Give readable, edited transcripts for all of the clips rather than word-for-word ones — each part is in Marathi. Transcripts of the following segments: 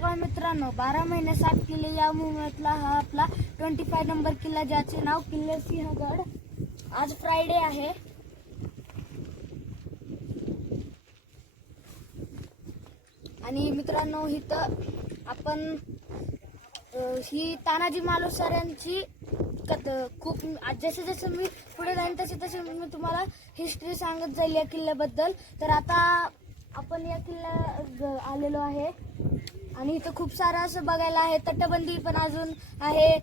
सकाळ मित्रांनो, 12 महिने 7 किल्ले या मोहिमेतला हा आपला 25 नंबर किल्ला, ज्याचे नाव किल्ले सिंहगड. आज फ्रायडे आहे. आणि मित्रांनो, इथं आपण ही तानाजी मालुसरे यांची खूप जसे जसे मी पुढे जाईन तसे तसे मी तुम्हाला हिस्ट्री सांगत जाईल या किल्ल्याबद्दल. तर आता आपण या किल्ला आलेलो आहे आणि इथं खूप सारं असं बघायला आहे. तटबंदी पण अजून आहे,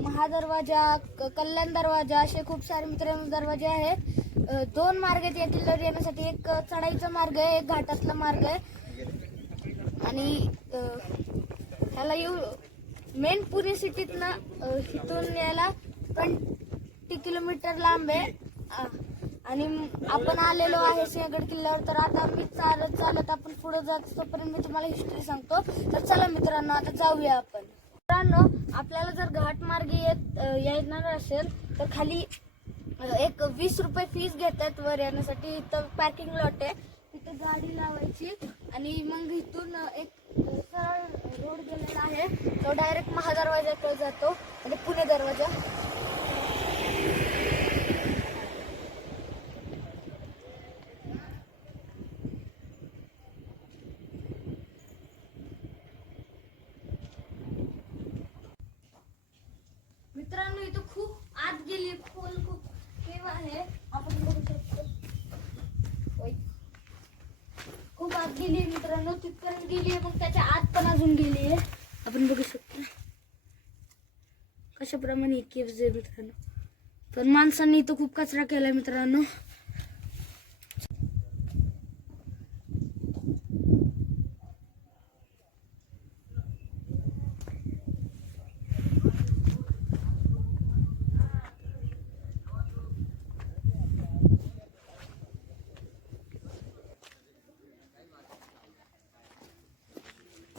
महादरवाजा, कल्याण दरवाजा, असे खूप सारे मित्रांनो दरवाजे आहेत. 2 मार्ग आहेत या किल्ल्यावर येण्यासाठी. एक चढाईचा मार्ग आहे, एक घाटातला मार्ग आहे. आणि ह्याला मेन पुणे सिटीतनं इथून यायला 20 किलोमीटर लांब आहे. आणि आपण आलेलो आहे सिंहगड किल्ल्यावर. तर आता मी चालत चालत आपण पुढे जात तोपर्यंत मी तुम्हाला हिस्ट्री सांगतो. तर चला मित्रांनो, आता जाऊया आपण. मित्रांनो, आपल्याला जर घाट मार्गे येणार असेल तर खाली एक 20 रुपये फीस घेतात वर येण्यासाठी. इथं पार्किंग लॉट आहे, तिथं गाडी लावायची आणि मग इथून एक सरळ रोड गेलेला आहे, तो डायरेक्ट महादरवाजाकडे जातो म्हणजे पुणे दरवाजा. मित्रांनो, इथं खूप आत गेली, खोल खूप केव आहे, आपण बघू शकतो. खूप आत गेली मित्रांनो, तिथपर्यंत गेली, मग त्याच्या आत पण अजून गेली आहे. आपण बघू शकतो कशाप्रमाणे केव्ज आहे मित्रांनो. पण माणसांनी इथं खूप कचरा केलाय मित्रांनो.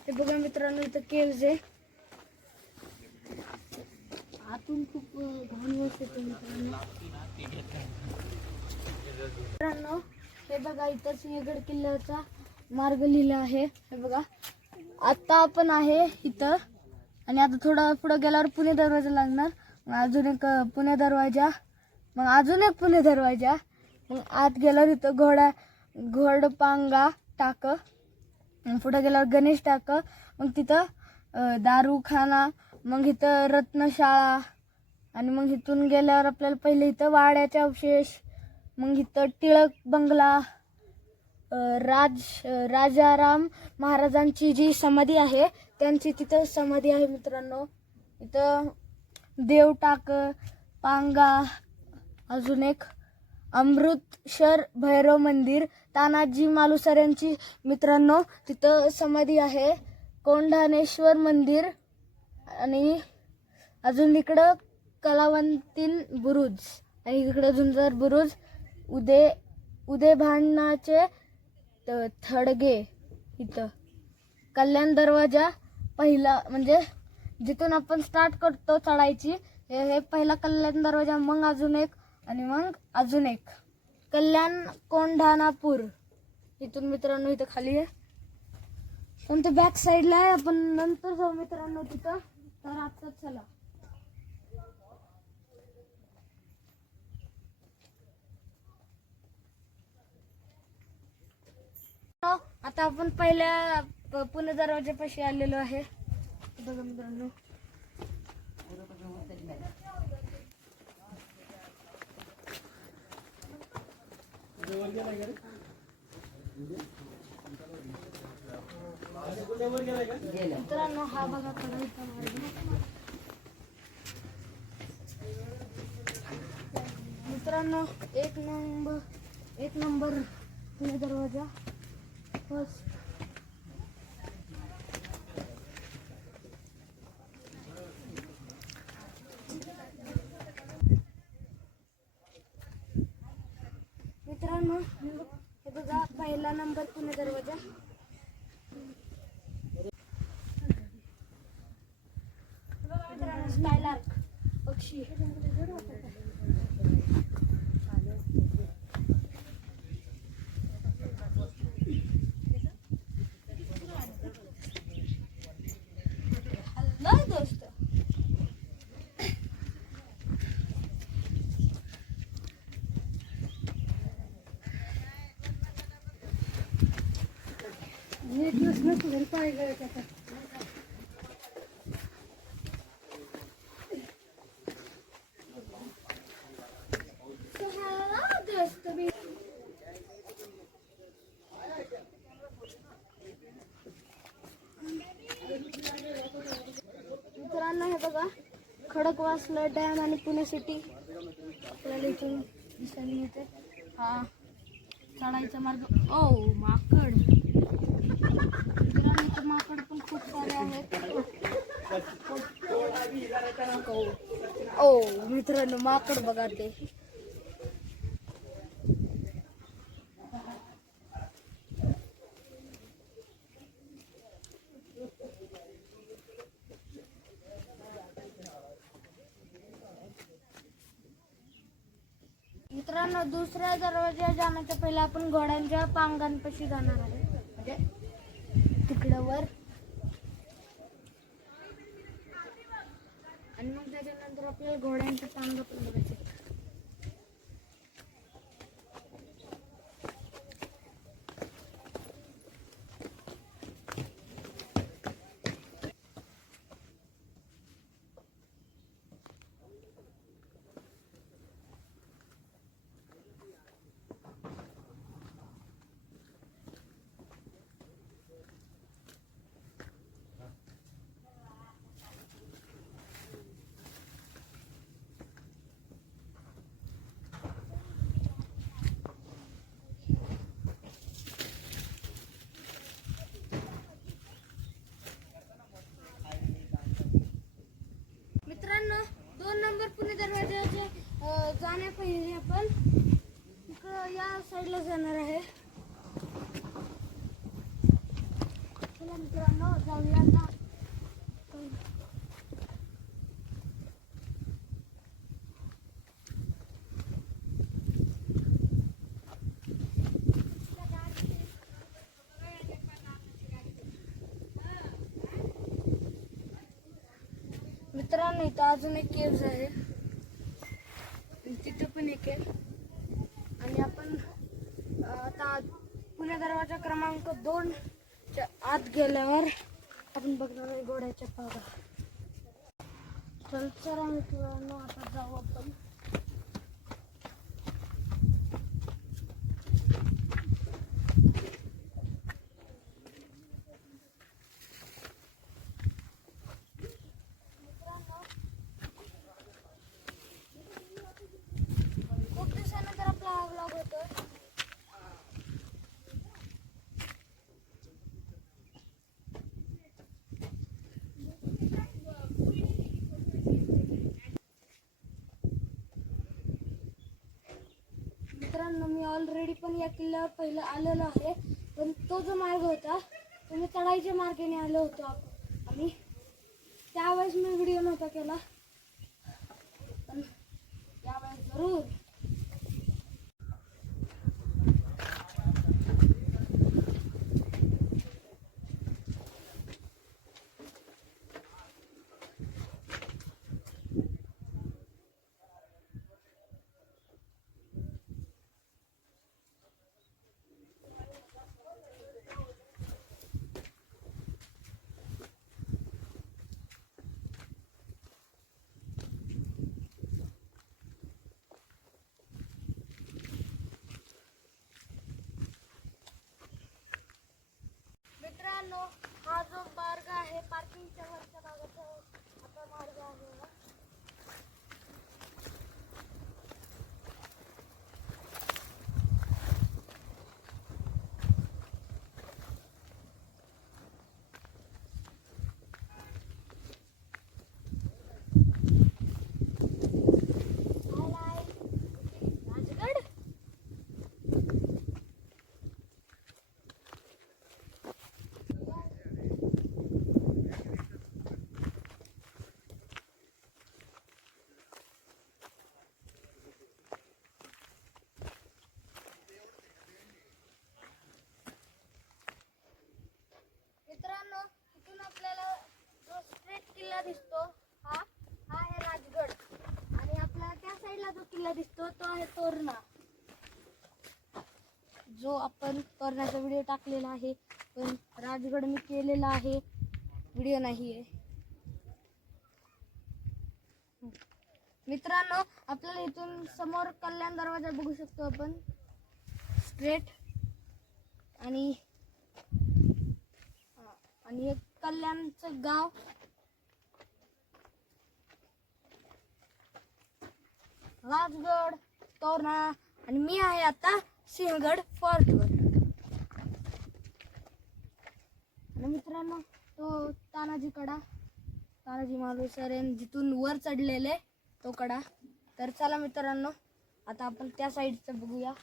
हे बघा मित्रांनो, इथं केव्ज आहे. आतून खूप घाण वास येतो मित्रांनो. हे बघा, इथं सिंहगड किल्ल्याचा मार्ग लिहिला आहे. हे बघा, आता आपण आहे इथं आणि आता थोडं पुढे गेल्यावर पुणे दरवाजा लागणार. मग अजून एक पुणे दरवाजा, मग अजून एक पुणे दरवाजा, मग आत गेल्यावर इथं घोडपांगा टाक, पुढे गेल्यावर गणेश टाक, मग तिथं दारूखाना, मग इथं रत्नशाळा, आणि मग इथून गेल्यावर आपल्याला पहिले इथं वाड्याचे अवशेष, मग इथं टिळक बंगला, राजाराम महाराजांची जी समाधी आहे त्यांची तिथं समाधी आहे मित्रांनो. इथं देव टाक, पांगा, अजून एक अमृतसर भैरव मंदिर, तानाजी मालुसरे यांची मित्रांनो तिथं समाधी आहे. कोंढाणेश्वर मंदिर, आणि अजून इकडं कलावंतीन बुरुज, आणि इकडं झुंजार बुरुज, उदयभानाचे थडगे, इथं कल्याण दरवाजा पहिला, म्हणजे जिथून आपण स्टार्ट करतो चढायची, हे पहिला कल्याण दरवाजा, मग अजून एक, आणि मग अजून एक कल्याण कोंढाणापूर. इथून मित्रांनो इथं खाली आहे, पण ते बॅक साईडला आहे. आपण नंतर जाऊ मित्रांनो तिथं. तर आता चला. आता आपण पहिल्या पुणे दरवाजापाशी आलेलो आहे. बघा मित्रांनो, मित्रांनो हा बघा मित्रांनो, एक नंबर पुणे दरवाजा फर्स्ट. मित्रांनो, हे बघा पहिला नंबर पुणे दरवाजा. स्कायलार्क पक्षी. मित्रांनो हे बघा, खडकवासला डॅम आणि पुणे सिटी आपल्याला इथून दिसायला मिळते. हा चढायचा मार्ग. ओ माकड, मित्रांनो इथे माकड पण खूप सारे आहेत. ओ मित्रांनो माकड बघा ते. मित्रांनो दुसऱ्या दरवाजा जाण्याच्या पहिले आपण घोड्यांच्या पांगांपाशी जाणार आहे, म्हणजे तिकड्यावर, आणि मग त्याच्यानंतर आपल्याला घोड्यांचे पांग पण बघायचे. मित्रांनो 2 नंबर पुणे दरवाजाचे जाण्यापहिले आपण इकडं या साईडला जाणार आहे. चला मित्रांनो जाऊया आता. मित्रांनो इथं अजून एक केव्ज आहे, तिथं पण एक आहे. आणि आपण आता पुणे दरवाजा क्रमांक 2 च्या आत गेल्यावर आपण बघणार आहे घोड्याच्या पागा. चला मित्रांनो आता जाऊ आपण. खूप दिवसानंतर आपला हा व्लॉग होतो. मित्रांनो मी ऑलरेडी पण या किल्ल्यावर पहिला आलेलो आहे, पण तो जो मार्ग होता तो मी चढाईच्या मार्गाने आलो होतो आणि त्यावेळेस मी व्हिडिओ नव्हता केला, पण यावेळेस जरूर. मित्रांनो हा जो मार्ग आहे पार्किंगच्या वरच्या भागाचा आता मार्ग आहे हा. राजगड. मित्रांनो इथून आपल्याला जो स्ट्रेट किल्ला दिसतो हा आहे राजगड, आणि आपल्याला त्या साईडला जो किल्ला दिसतो तो आहे तोरणा, जो आपण तोरणाचा व्हिडिओ टाकलेला आहे, पण राजगड मी केलेला आहे, व्हिडिओ नाही आहे. मित्रांनो, आपल्याला इथून समोर कल्याण दरवाजा बघू शकतो आपण स्ट्रेट. आणि हे कल्याणचं गाव. राजगड, तोरणा आणि मी आहे आता सिंहगड फोर्टवर. आणि मित्रांनो, तो तानाजी कडा, तानाजी मालुसरे जिथून वर चढलेले तो कडा. तर चला मित्रांनो, आता आपण त्या साईडचं बघूया.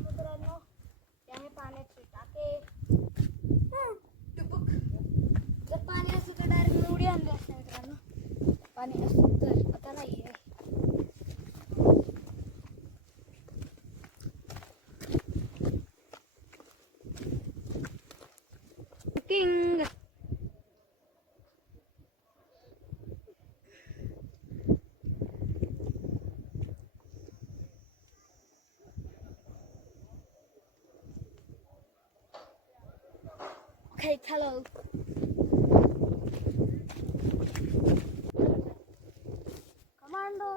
मित्रांनो, हे आहे पाण्याचे टाके. जर पाणी असतं तर डायरेक्ट उडी आणली असते मित्रांनो. पाणी असतं तर, आता नाही आहे. King Okay, hello. Commando.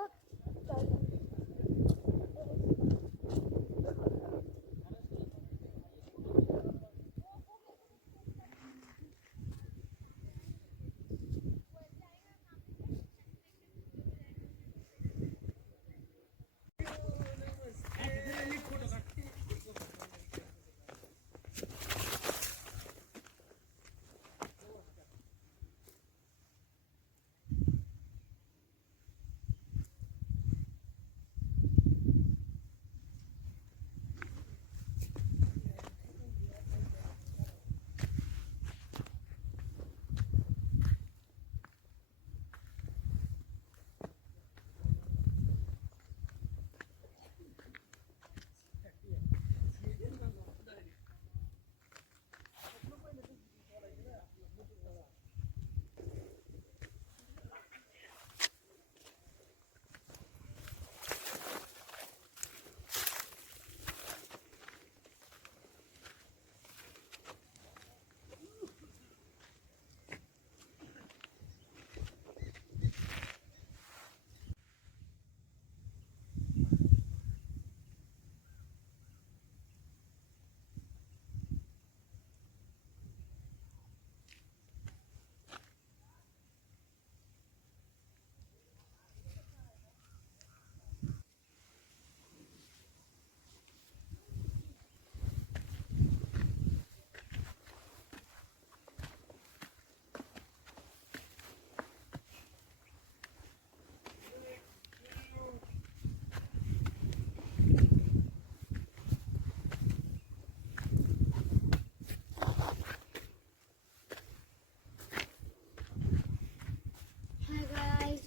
Hi guys.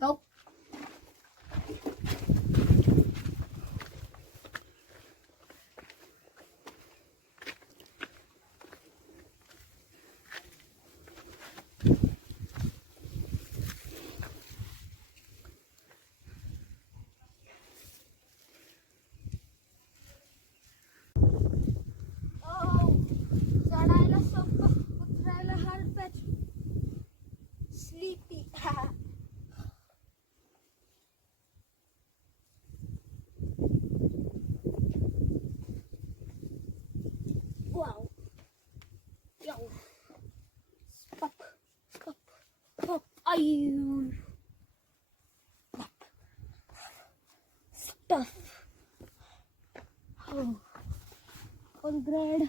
Nope. चढायला सोपं, उतरायला hard patch. Sleepy. Wow. Yo. Pop. Pop. Pop. Ayy. Tough फुल ग्रेड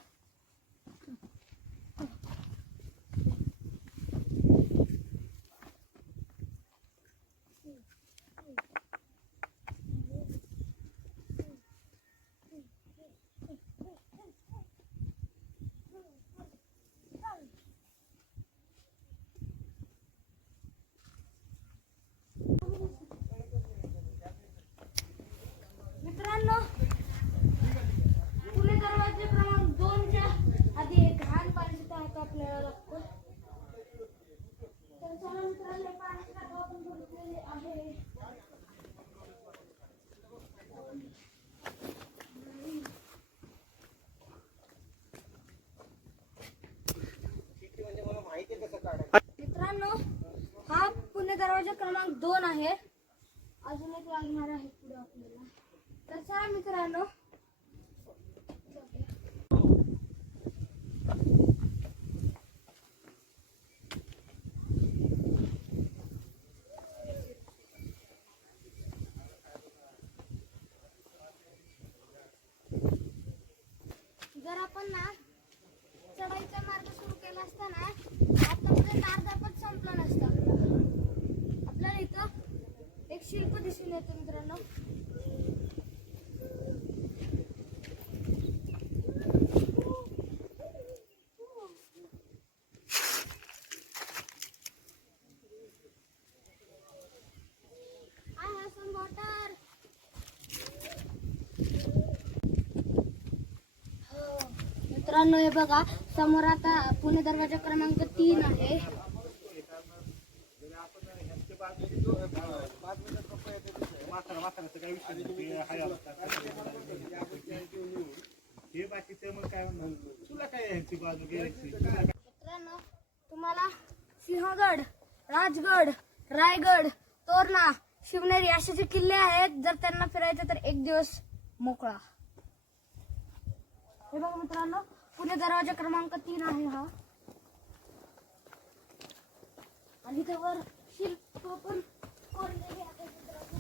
मित्रांनो, पुणे दरवाजे क्रमांक 2च्या आधी एक घाण पाण्याची टाक आपल्याला लागतो. तर चला मित्रांनो, पाण्याची टाक आपण बघितलेली आहे. मित्रांनो, हा पुणे दरवाजा क्रमांक 2 आहे. अजून एक लागणार आहे पुढे आपल्याला. तर चला मित्रांनो, जर आपण ना चढाईचा मार्ग सुरू केला असता ना, आतापर्यंत अर्धा पण संपला नसता. आपल्याला इथं एक शिल्प दिसून येतं मित्रांनो. I have some water. मित्रांनो, हे बघा समोर आता पुणे दरवाजा क्रमांक 3 आहे. मित्रांनो, तुम्हाला सिंहगड, राजगड, रायगड, तोरणा, शिवनेरी असे जे किल्ले आहेत, जर त्यांना फिरायचं तर एक दिवस मोकळा. हे बघा मित्रांनो, पुणे दरवाजा क्रमांक 3 आहे हा. आणि त्यावर शिल्प पण कोरलेले आहे मित्रांनो.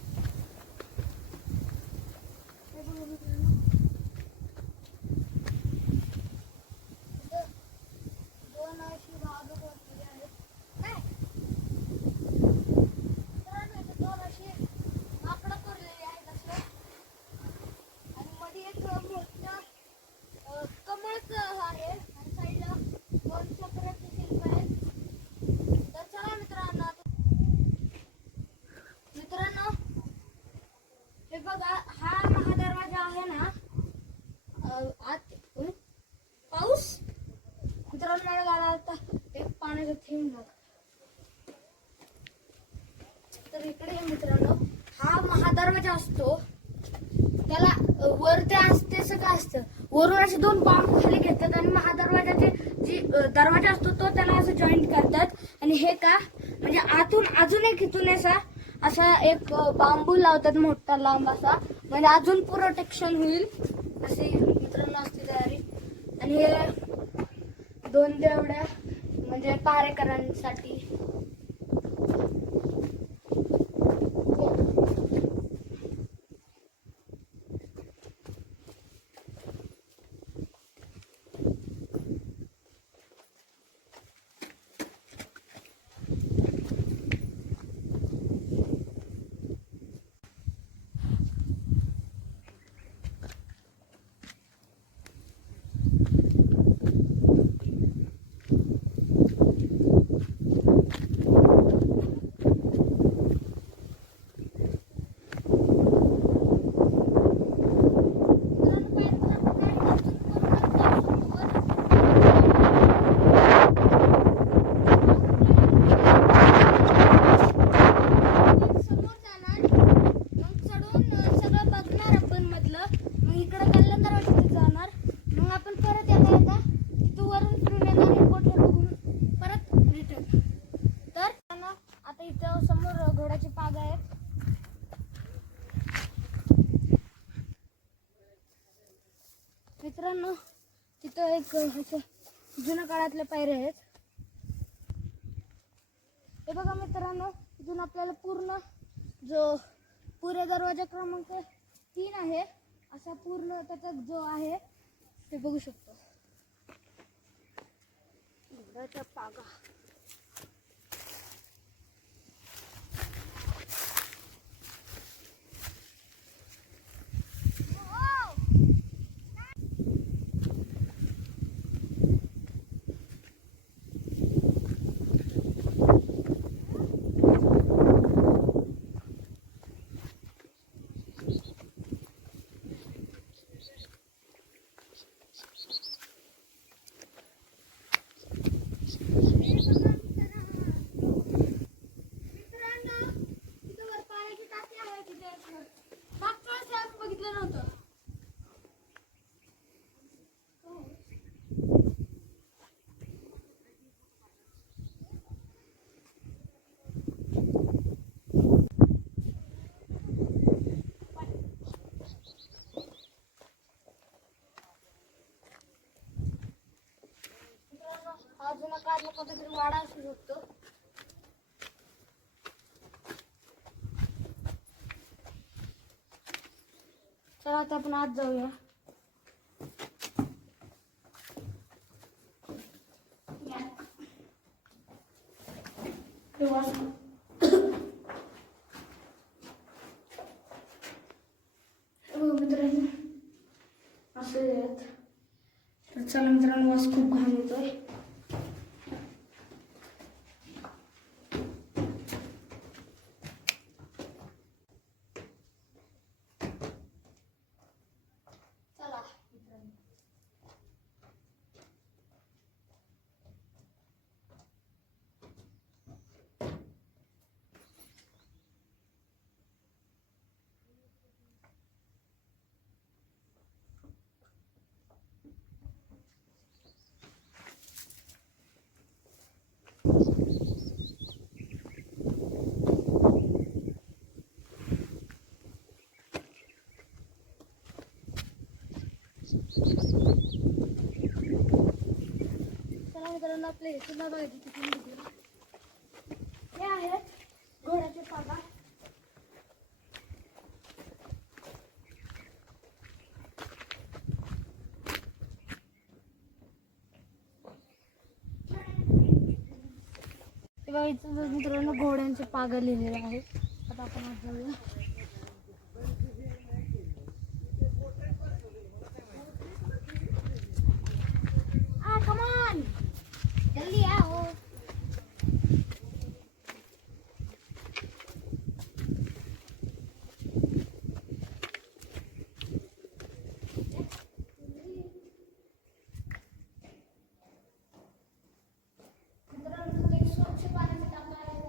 हे बघा मित्रांनो, इथं 2 अशी भाग कोरलेली आहेत. काय मित्रांनो, इथं 2 अशी आकडं कोरलेली आहेत असं. आणि मध्ये एक मोठं कमळच आहे आणि साईडला 2 चक्राचे शिल्प आहेत. तर चला मित्रांनो, हे बघा, हा महादरवाजा आहे ना. आत पाऊस मित्रांनो, मला गाला होता एक पाण्याचा थेंब झाला. तर इकडे मित्रांनो, हा महादरवाजा असतो. त्याला वर ते असते सगळं असतं. वरून असे 2 बांबू खाली घेतात आणि महादरवाजाचे जी दरवाजा असतो तो त्याला असं जॉईंट करतात. आणि हे का म्हणजे आतून अजून एक इथून असा एक बांबू लावतात मोठा लांब असा, म्हणजे अजून प्रोटेक्शन होईल अशी मित्रांनो असते तयारी. आणि हे 2 देवड्या म्हणजे पहारेकरांसाठी. मित्रांनो, तिथं एक असं जुन्या काळातल्या पायऱ्या आहेत. हे बघा मित्रांनो, इथून आपल्याला पूर्ण जो पुणे दरवाजा क्रमांक 3 आहे असा पूर्ण त्याचा जो आहे ते बघू शकतो. घोड्याचा पागा बघितलं नव्हतं. हा जुना काढला कुठेतरी वाडा असू शकतो. चला आता आपण आत जाऊया. मित्रांनो असं आहेत. तर चला मित्रांनो वास खूप घाण येतोय. चला मित्रांनो आपले हे सुद्धा बघायचे तिथून बघूया. हे आहेत घोड्याचे पागा. तेव्हा इथं मित्रांनो घोड्यांचे पागा लिहिलेले आहे. आता आपण आज जाऊया. कम ऑन जल्दी आओ. स्वच्छ पाण्याचा टाका आहे.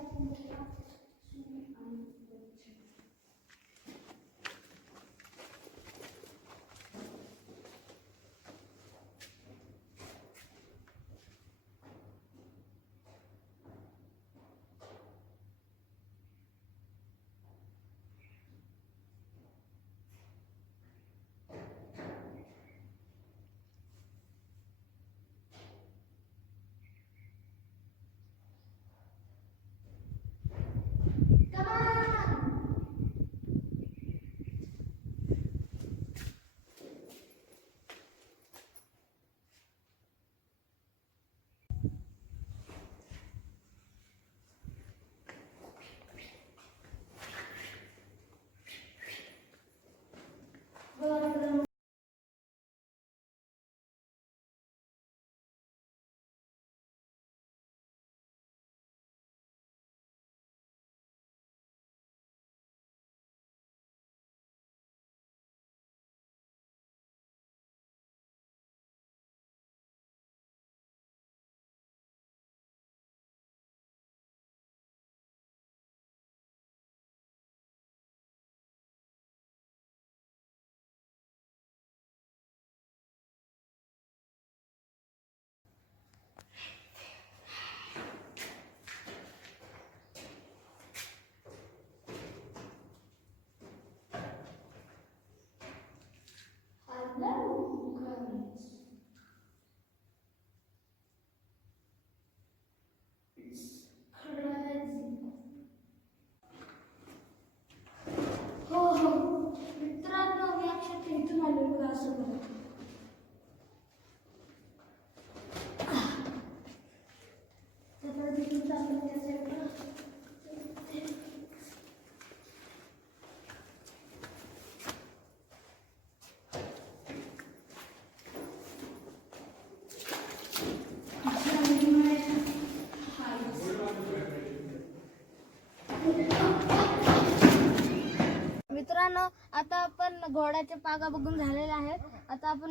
आपण घोड्याच्या पागा बघून झालेला आहे. आता आपण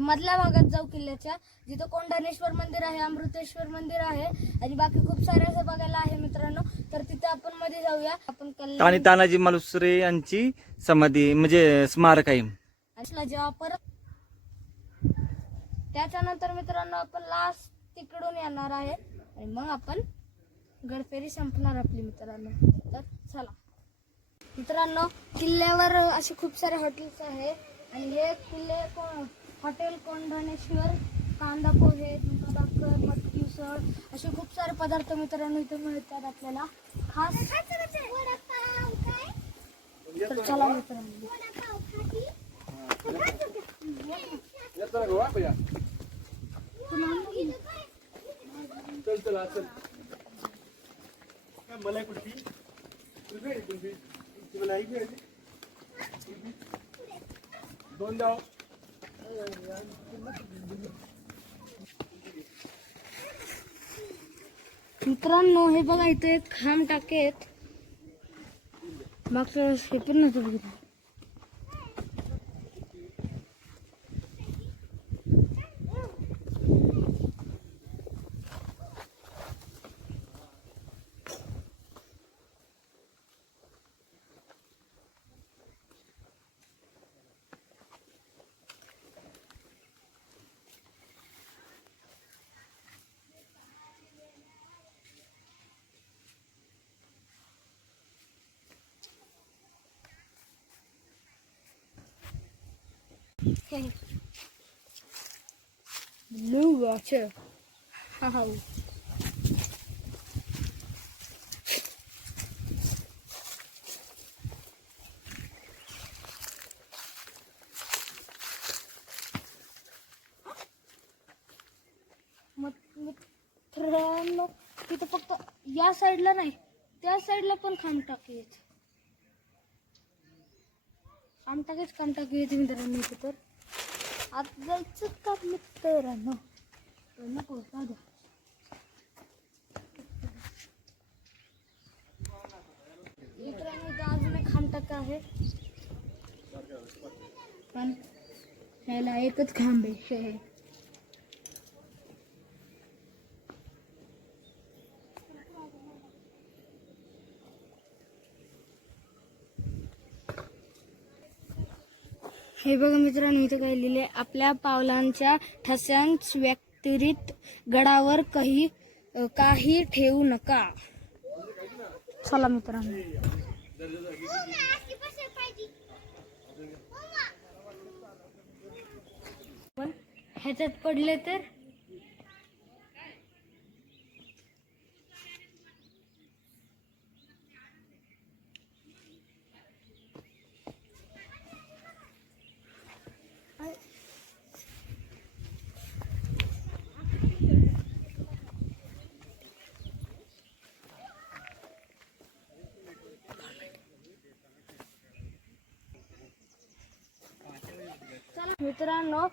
मधल्या भागात जाऊ किल्ल्याच्या, जिथं कोंढाणेश्वर मंदिर आहे, अमृतेश्वर मंदिर आहे आणि बाकी खूप सारे असं बघायला आहे मित्रांनो. तर तिथे आपण मध्ये जाऊया. आपण आणि तानाजी मालुसरे यांची समाधी म्हणजे स्मारक आहे. जेव्हा परत त्याच्यानंतर मित्रांनो आपण लास्ट तिकडून येणार आहे आणि मग आपण गडफेरी संपणार आपली मित्रांनो. तर चला मित्रांनो, किल्ल्यावर असे खूप सारे हॉटेल्स आहे आणि हे किल्ले हॉटेल कोंढाणेश्वर, कांदा पोहे, झुणका भाकर, मटकी उसळ असे खूप सारे पदार्थ मित्रांनो इथे मिळतात आपल्याला खास. तर चला मित्रांनो, मलाई कुल्फी कुल्फी मलाई दोन द्या. मित्रांनो हे बघा इथे एक खांब टाके आहेत. मागच्या वेळेस हे पण नव्हतं बघितलं. Blue water. How? मित्रांनो तिथं फक्त या साईडला नाही, त्या साईडला पण खांब टाकी आहेत. काम टाकी येते मित्रांनो इथे. तर आता जायचं का मित्रांनो? नको जाऊ द्या. मित्रांनो इथं अजून एक खांब टाका आहे, पण ह्याला एकच खांब आहे. हे बघा मित्रांनो इथे काय लिहिले, आपल्या पावलांच्या ठस्यांच व्यतिरिक्त गडावर काही ठेवू नका. चला मित्रांनो, पण ह्याच्यात पडले तर मित्रांनो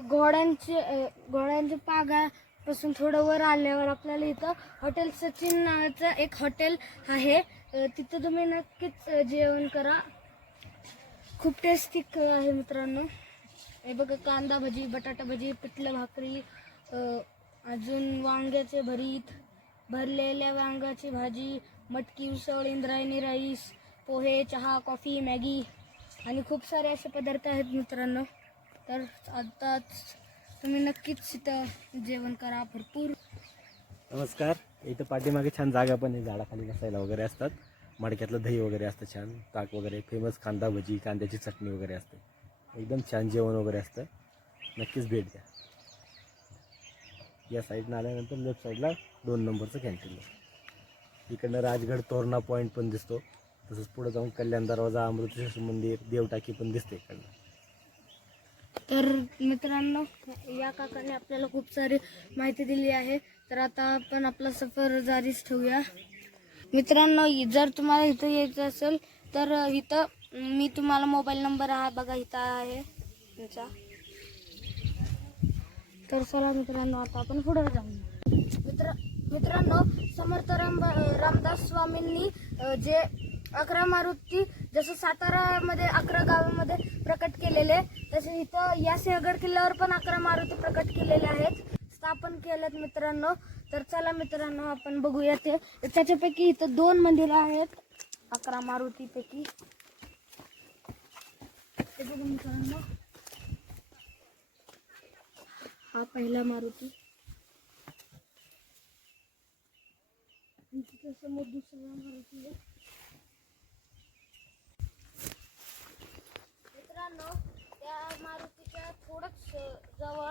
घोड्यांच्या पागापासून थोडं वर आल्यावर आपल्याला इथं हॉटेल सचिन नावाचं एक हॉटेल आहे. तिथं तुम्ही नक्कीच जेवण करा, खूप टेस्टी आहे मित्रांनो. हे बघा कांदा भजी, बटाटा भजी, पिठलं भाकरी, अजून वांग्याचे भरीत, भरलेल्या वांग्याची भाजी, मटकी उसळ, इंद्रायणी राईस, पोहे, चहा, कॉफी, मॅगी आणि खूप सारे असे पदार्थ आहेत मित्रांनो. तर आताच तुम्ही नक्कीच इथं जेवण करा भरपूर. नमस्कार. इथं पाठीमागे छान जागा पण आहे, झाडाखाली बसायला वगैरे असतात. मडक्यातलं दही वगैरे असतं, छान ताक वगैरे, फेमस कांदा भजी, कांद्याची चटणी वगैरे असते. एकदम छान जेवण वगैरे असतं, नक्कीच भेट द्या. या साईडनं आल्यानंतर लेफ्ट साईडला 2 नंबरचं कॅन्टीन आहे. इकडनं राजगड तोरणा पॉईंट पण दिसतो. तसंच पुढे जाऊन कल्याण दरवाजा, अमृतेश्वर मंदिर, देवटाकी पण दिसते इकडनं. तर मित्रांनो या काकाने आपल्याला खूप सारी माहिती दिली आहे. तर आता आपण आपला सफर जारीच ठेवूया. मित्रांनो जर तुम्हाला इथं यायचं असेल तर इथं मी तुम्हाला मोबाईल नंबर हा बघा इथं आहे तुमचा. तर चला मित्रांनो आता आपण पुढे जाऊ. मित्रांनो समर्थ रामदास स्वामींनी जे 11 मारुती जसं सातारामध्ये 11 गावामध्ये प्रकट केलेले, तसे इथं या सिंहगड किल्ल्यावर पण 11 मारुती प्रकट केलेले आहेत, स्थापन केलेत मित्रांनो. तर चला मित्रांनो आपण बघूया ते. त्याच्यापैकी इथं 2 मंदिरं आहेत 11 मारुतीपैकी. ते बघू मित्रांनो, हा पहिला मारुती, तिथं समोर दुसरा मारुती आहे. मित्रांनो त्या मारुतीच्या थोडंच जवळ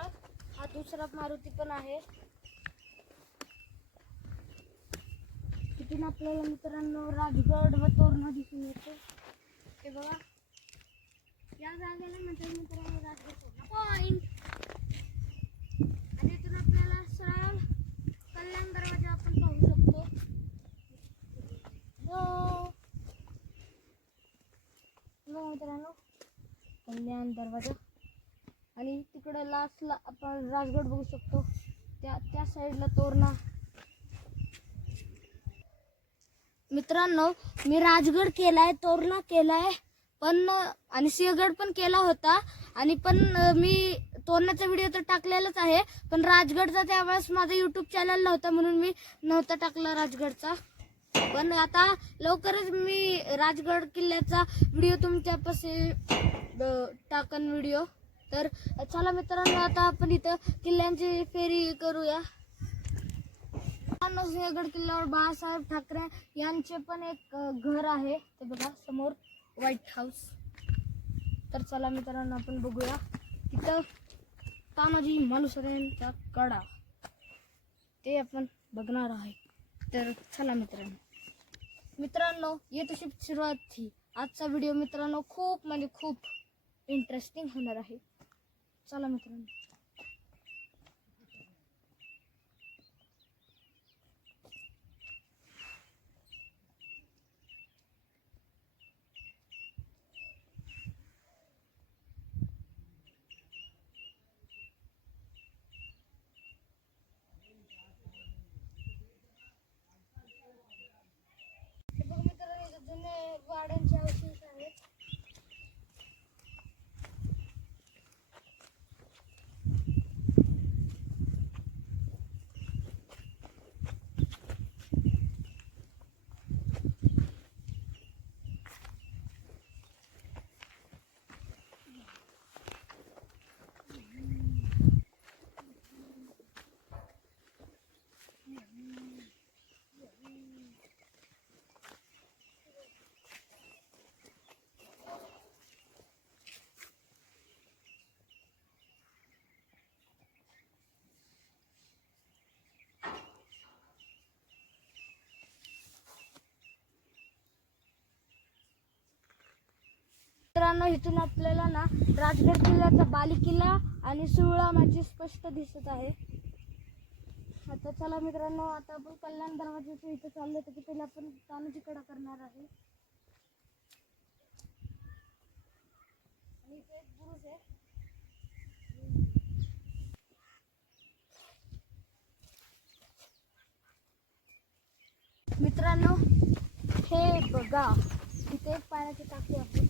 हा दुसरा मारुती पण आहे. तिथून आपल्याला मित्रांनो राजगड व तोरणा दिसून येते. हे बघा, या जागेला म्हणतात मित्रांनो राजगड तोरणा पॉइंट. आणि इथून आपल्याला सरळ कल्याण दरवाजा आपण पाहू शकतो. मित्रांनो कल्याण दरवाजा, आणि तिकडे लास्टला आपण राजगड बघू शकतो. त्या साईडला तोरणा. मित्रांनो मी राजगड केलाय, तोरणा केलाय, पण आणि सिंहगड पण केला होता, आणि पण मी तोरणाचा व्हिडिओ तर टाकलेलाच आहे, पण राजगडचा त्यावेळेस माझा यूट्यूब चॅनल नव्हता म्हणून मी नव्हता टाकला राजगडचा. पण आता लवकरच मी राजगड किल्ल्याचा व्हिडिओ तुमच्यापाशी टाकन व्हिडिओ. तर चला मित्रांनो आता आपण इथं किल्ल्यांची फेरी करूया. सिंहगड किल्ल्यावर बाळासाहेब ठाकरे यांचे पण एक घर आहे, ते बघा समोर व्हाईट हाऊस. तर चला मित्रांनो आपण बघूया. तिथं तानाजी मालुसरे यांचा कडा ते आपण बघणार आहे. तर चला मित्रांनो ये तशी सुरुवात थी. आजचा व्हिडिओ मित्रांनो खूप म्हणजे खूप इंटरेस्टिंग होणार आहे. चला मित्रांनो. हे बघा मित्रांनो, इथं जुने वाड्यांचे अवशेष आहेत. मित्रांनो इथून आपल्याला ना राजगड किल्ल्याचा बाली किल्ला आणि सुवळा माझी स्पष्ट दिसत आहे. आता चला मित्रांनो, आता आपण कल्याण दरवाजाच्या इथं चाललो, त्याची पहिला आपण तानाजी कडा करणार आहे. आणि इथे एक बुरुज आहे. मित्रांनो हे बघा, इथे एक पाण्याची टाकी आहे.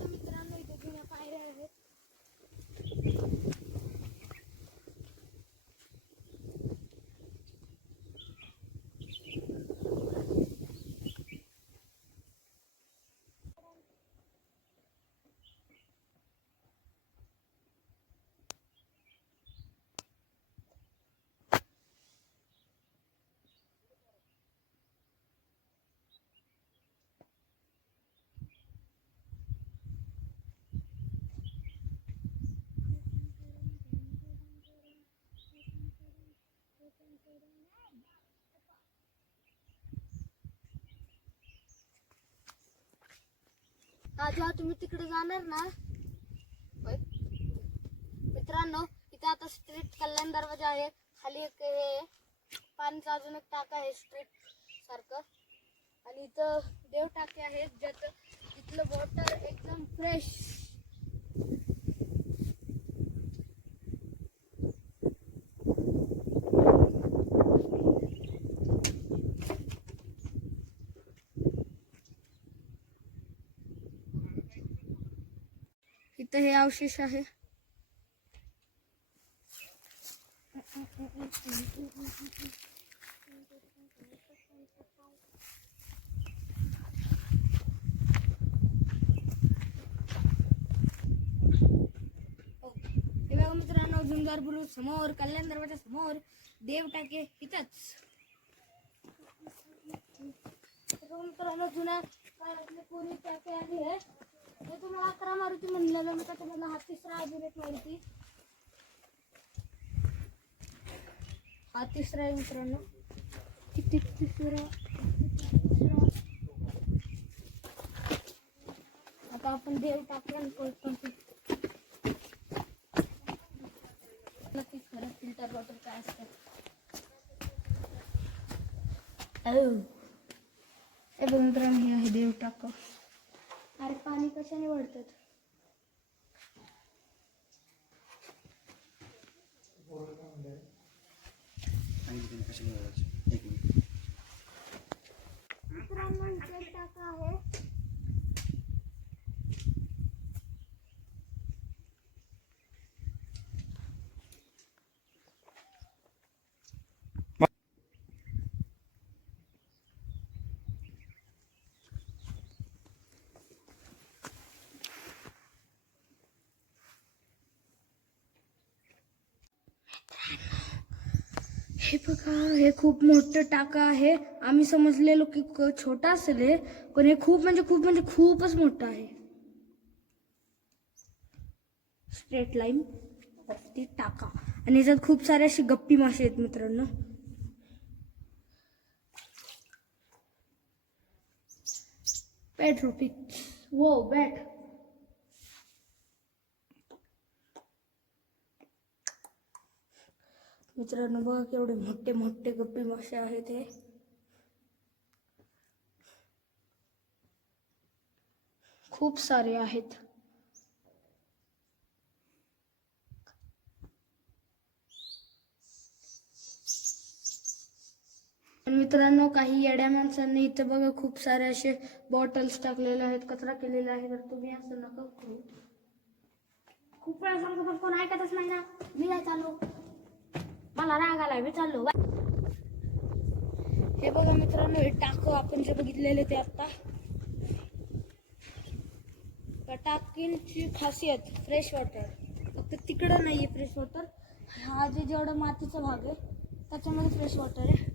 मित्रांनो इथे जुन्या पायऱ्या आहेत. जेव्हा तुम्ही तिकडे जाणार ना मित्रांनो, इथे आता स्ट्रीट कल्याण दरवाजा आहे. खाली एक हे पाण्याचा अजून एक टाका आहे स्ट्रीट सारखं. आणि इथं देव टाके आहेत ज्यात इथलं वॉटर एकदम फ्रेश. इथं हे अवशेष आहे. हे बघा मित्रांनो, झुंजार बुरुज समोर, कल्याण दरवाजा समोर, देव टाके इथंच. मित्रांनो जुन्या काळातले पूर्वी टाके आहे. हे तुम्हाला 11 मारुती म्हणलेलं मी, त्याच्यामधला हा तिसरा अजून एक मारुती. हा तिसरा आहे मित्रांनो. किती तिसरा. आता आपण देव टाकलं करतो. नक्कीच खरं फिल्टर वॉटर काय असतं. हे बघ मित्रांनो, हे आहे देव टाक. अरे पाणी कशाने वाढतात. मित्रांनो इथे टाका आहे. हे बघा, हे खूप मोठं टाका आहे. आम्ही समजलेलो की छोटा असेल हे, पण हे खूप म्हणजे खूपच मोठं आहे. स्ट्रेट लाईन वरती टाका आणि याच्यात खूप सारे असे गप्पी मासे आहेत मित्रांनो. पेट्रोपिक्स वो बॅट. मित्रांनो बघा केवढे मोठे मोठे गप्पी मासे आहेत हे. खूप सारे आहेत. मित्रांनो काही येड्या माणसांनी इथं बघा खूप सारे असे बॉटल्स टाकलेले आहेत, कचरा केलेला आहे. तर तुम्ही असं नका करू. खूप वेळा सांगतो पण कोण ऐकतच नाही ना. मी काय चाललो, मला राग आलाय, मी चाललो. हे बघा मित्रांनो, हे टाक आपण जे बघितलेले ते आता. टाकींची खासियत फ्रेश वॉटर. फक्त तिकडं नाहीये फ्रेश वॉटर. हा जेवढा मातीचा भाग आहे त्याच्यामध्ये फ्रेश वॉटर आहे.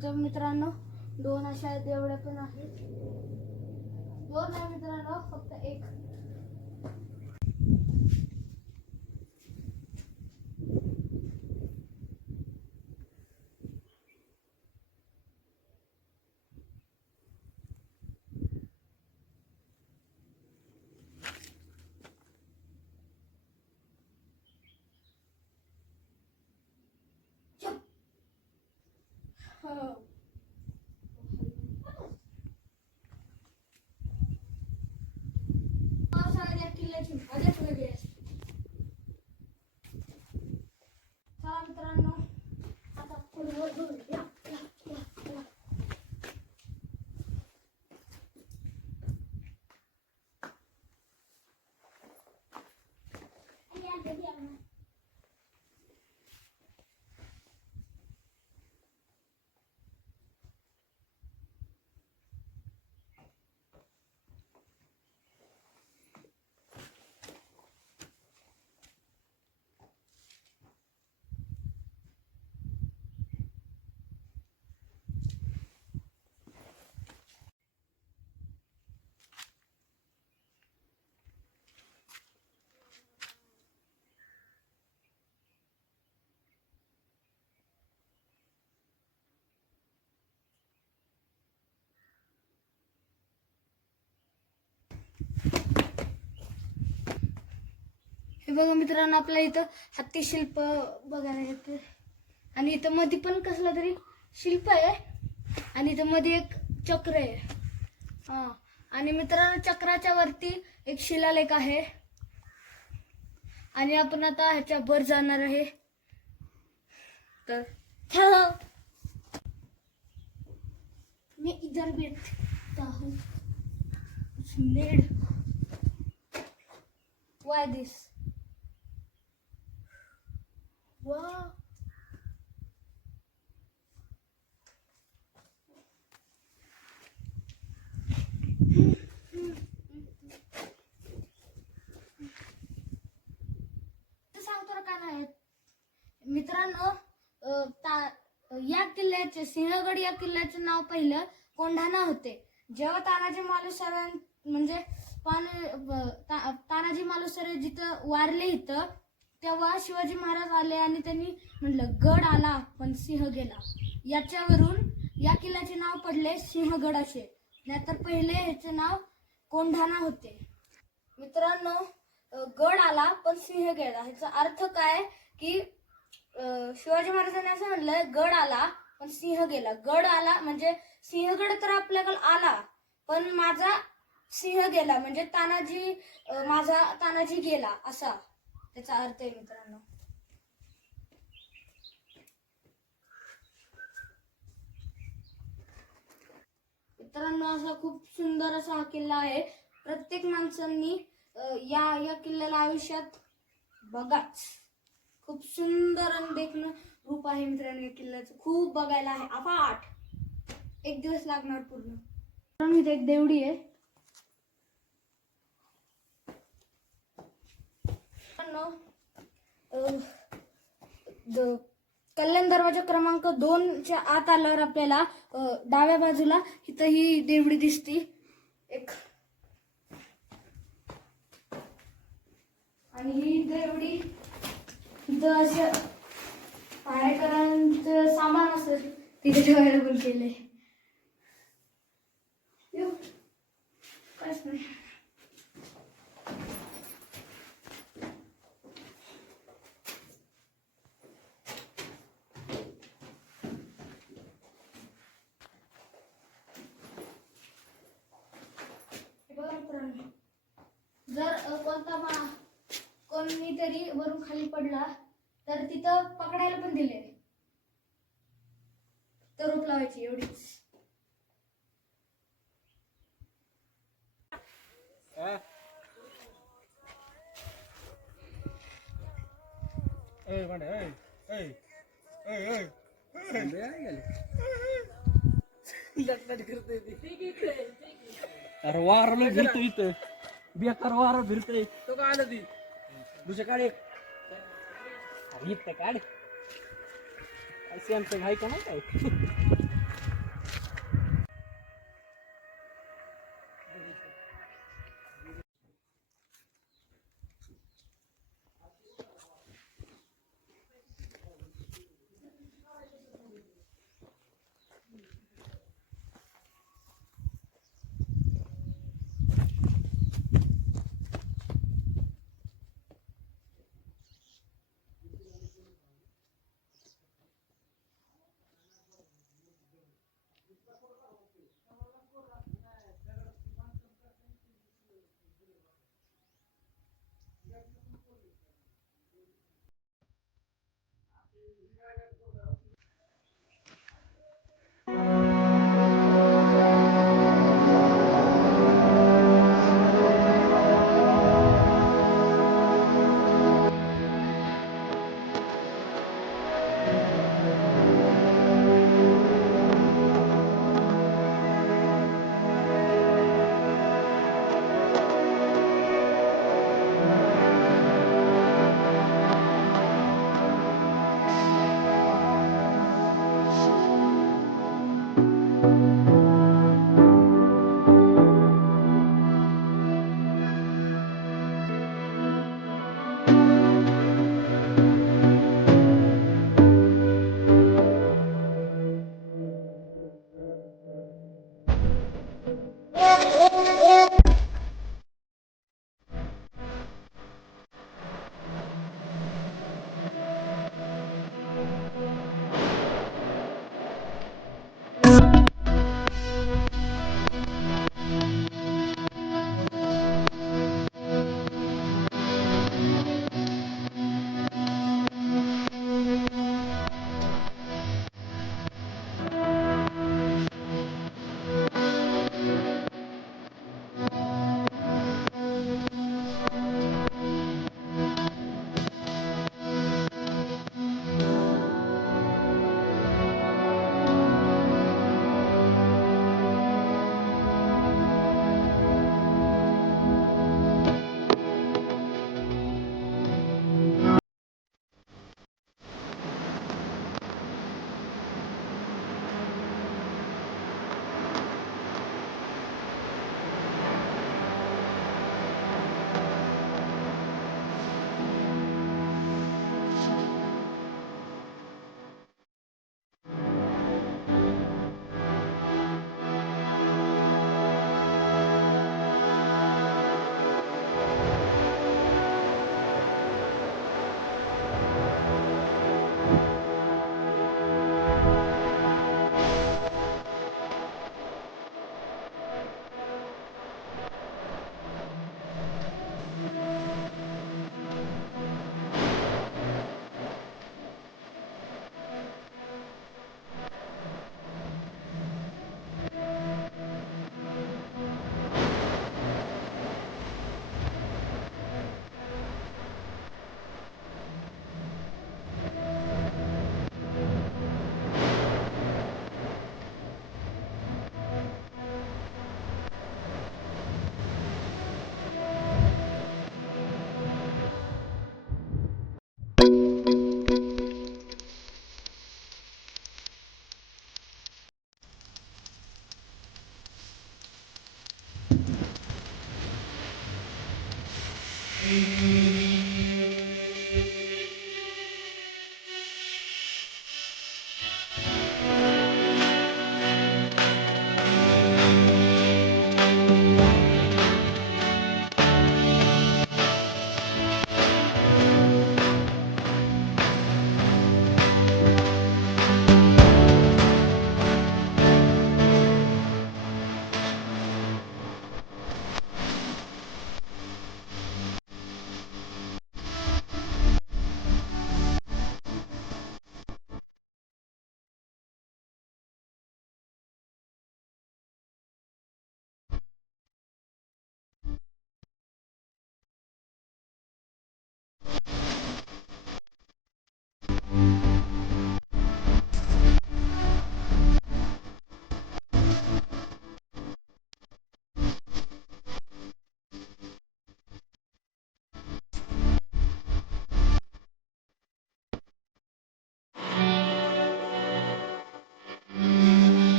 इथं मित्रांनो 2 अशा देवड्या पण आहेत. 2 आहे मित्रांनो, फक्त एक. हो. पावसाळ्यात या किल्ल्याची मजाच वेगळी असते. चला मित्रांनो, आता पुढे वर जाऊया. या, या, या, या. हे बघा मित्रांनो, आपल्या इथं हत्ती शिल्प बघायला येते. आणि इथं मध्ये पण कसलं तरी शिल्प आहे. आणि इथं मध्ये एक चक्र आहे. हा, आणि मित्रांनो चक्राच्या वरती एक शिलालेख आहे. आणि आपण आता ह्याच्या वर जाणार आहे. तर चलो, मैं इधर बैठता हूँ. Made. Why this? Wow. सांगतो ना काय नाही मित्रांनो, या किल्ल्याचे सिंहगड या किल्ल्याचे नाव पहिलं कोंढाणा होते. जेव्हा तानाजी मालुसरे म्हणजे तानाजी मालुसरे जिथं वारले इथं, तेव्हा शिवाजी महाराज आले आणि त्यांनी म्हटलं गड आला पण सिंह गेला. याच्यावरून या किल्ल्याचे नाव पडले सिंहगड असे. नाहीतर पहिले ह्याचे नाव कोंढाणा होते. मित्रांनो, गड आला पण सिंह गेला ह्याचा अर्थ काय की शिवाजी महाराजांनी असं म्हटलं गड आला पण सिंह गेला. गड आला म्हणजे सिंहगड तर आपल्याकडे आला पण माझा सिंह गेला, म्हणजे माझा तानाजी गेला असा त्याचा अर्थ आहे मित्रांनो. मित्रांनो, असा खूप सुंदर असा हा किल्ला आहे. प्रत्येक माणसांनी या किल्ल्याला आयुष्यात बघाच. खूप सुंदर आणि देखणं रूप आहे मित्रांनो या किल्ल्याचं. खूप बघायला आहे, अफाट. एक दिवस लागणार पूर्ण. मित्रांनो, इथे एक देवडी आहे. कल्याण दरवाजा क्रमांक 2च्या आत आल्यावर आपल्याला डाव्या बाजूला इथं ही देवडी दिसती एक. आणि ही देवडी इथं असं पारेकरांचं सामान असतं तिथे ठेवायला पण केलंय. काहीच नाही. जर कोणीतरी वरून खाली पडला तर तिथं पकडायला पण दिले. तर रोप लावायची एवढीच. अरे वारं फिरतो इथं, बेकार वारा फिरतोय. तो काय आलं ती दुसऱ्या काढ एक. अरे इथं काढ. सॅमसंग आहे का नाही काय.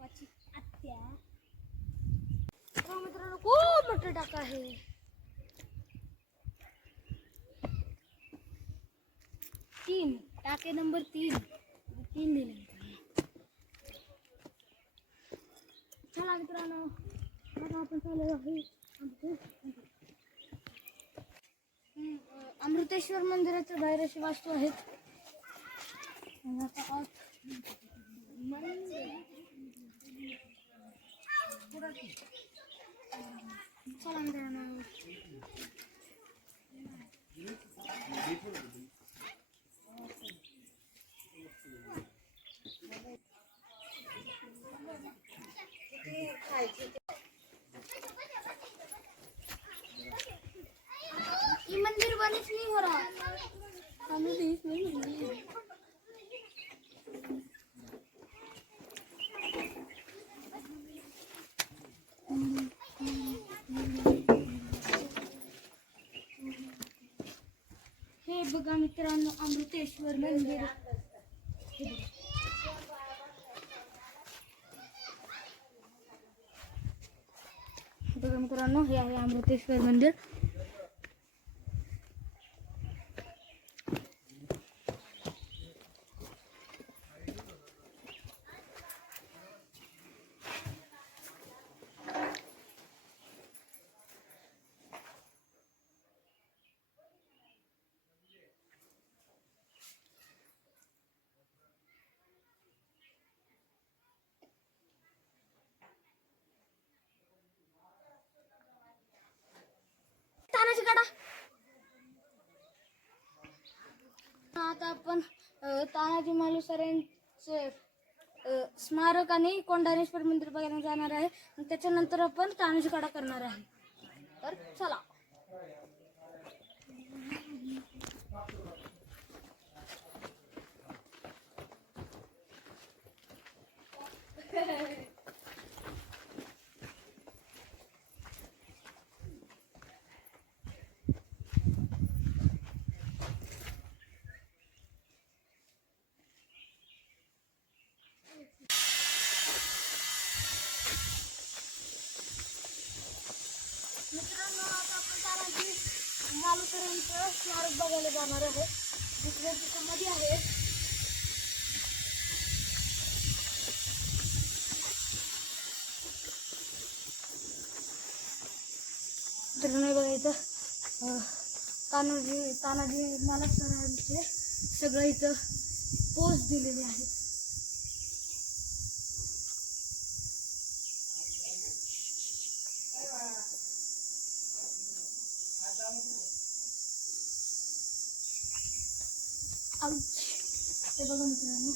बाप्पाची आत्या. हो मित्रांनो, खूप मोठं टाका आहे. तीन टाके नंबर 3 दिले. चला मित्रांनो, आता आपण चालू आहे अमृतेश्वर मंदिराच्या बाहेर अशी वास्तू आहेत. आणि आता आत चला मित्रांनो, ये मंदिर बनिस नहीं हो रहा. हमें भी इसमें मंदिर. हे बघा मित्रांनो, अमृतेश्वर मंदिर. बघा मित्रांनो, हे आहे अमृतेश्वर मंदिर. तानाजी कडा. आता आपण तानाजी मालुसरे यांचे स्मारक आणि कोंढाणेश्वर मंदिर बघायला जाणार आहे. त्याच्यानंतर आपण तानाजी कडा करणार आहे. तर चला. मित्रांनो, आता आपण तानाजी मालुसरेंचं स्मारक बघायला जाणार आहे. दुसऱ्या मध्ये आहे. मित्रांनो बघा इथं तानाजी मालुसरेंचे सगळं इथं पोस्ट दिलेले आहेत. ते बघा मित्रांनो,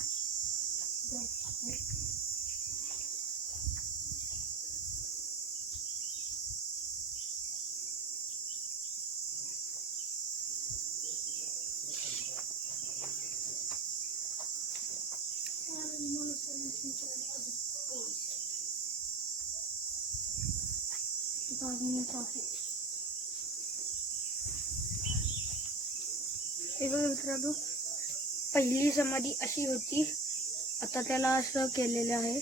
हे बघा मित्रांनो, पहिली समाधी अशी होती, आता त्याला असं केलेलं आहे.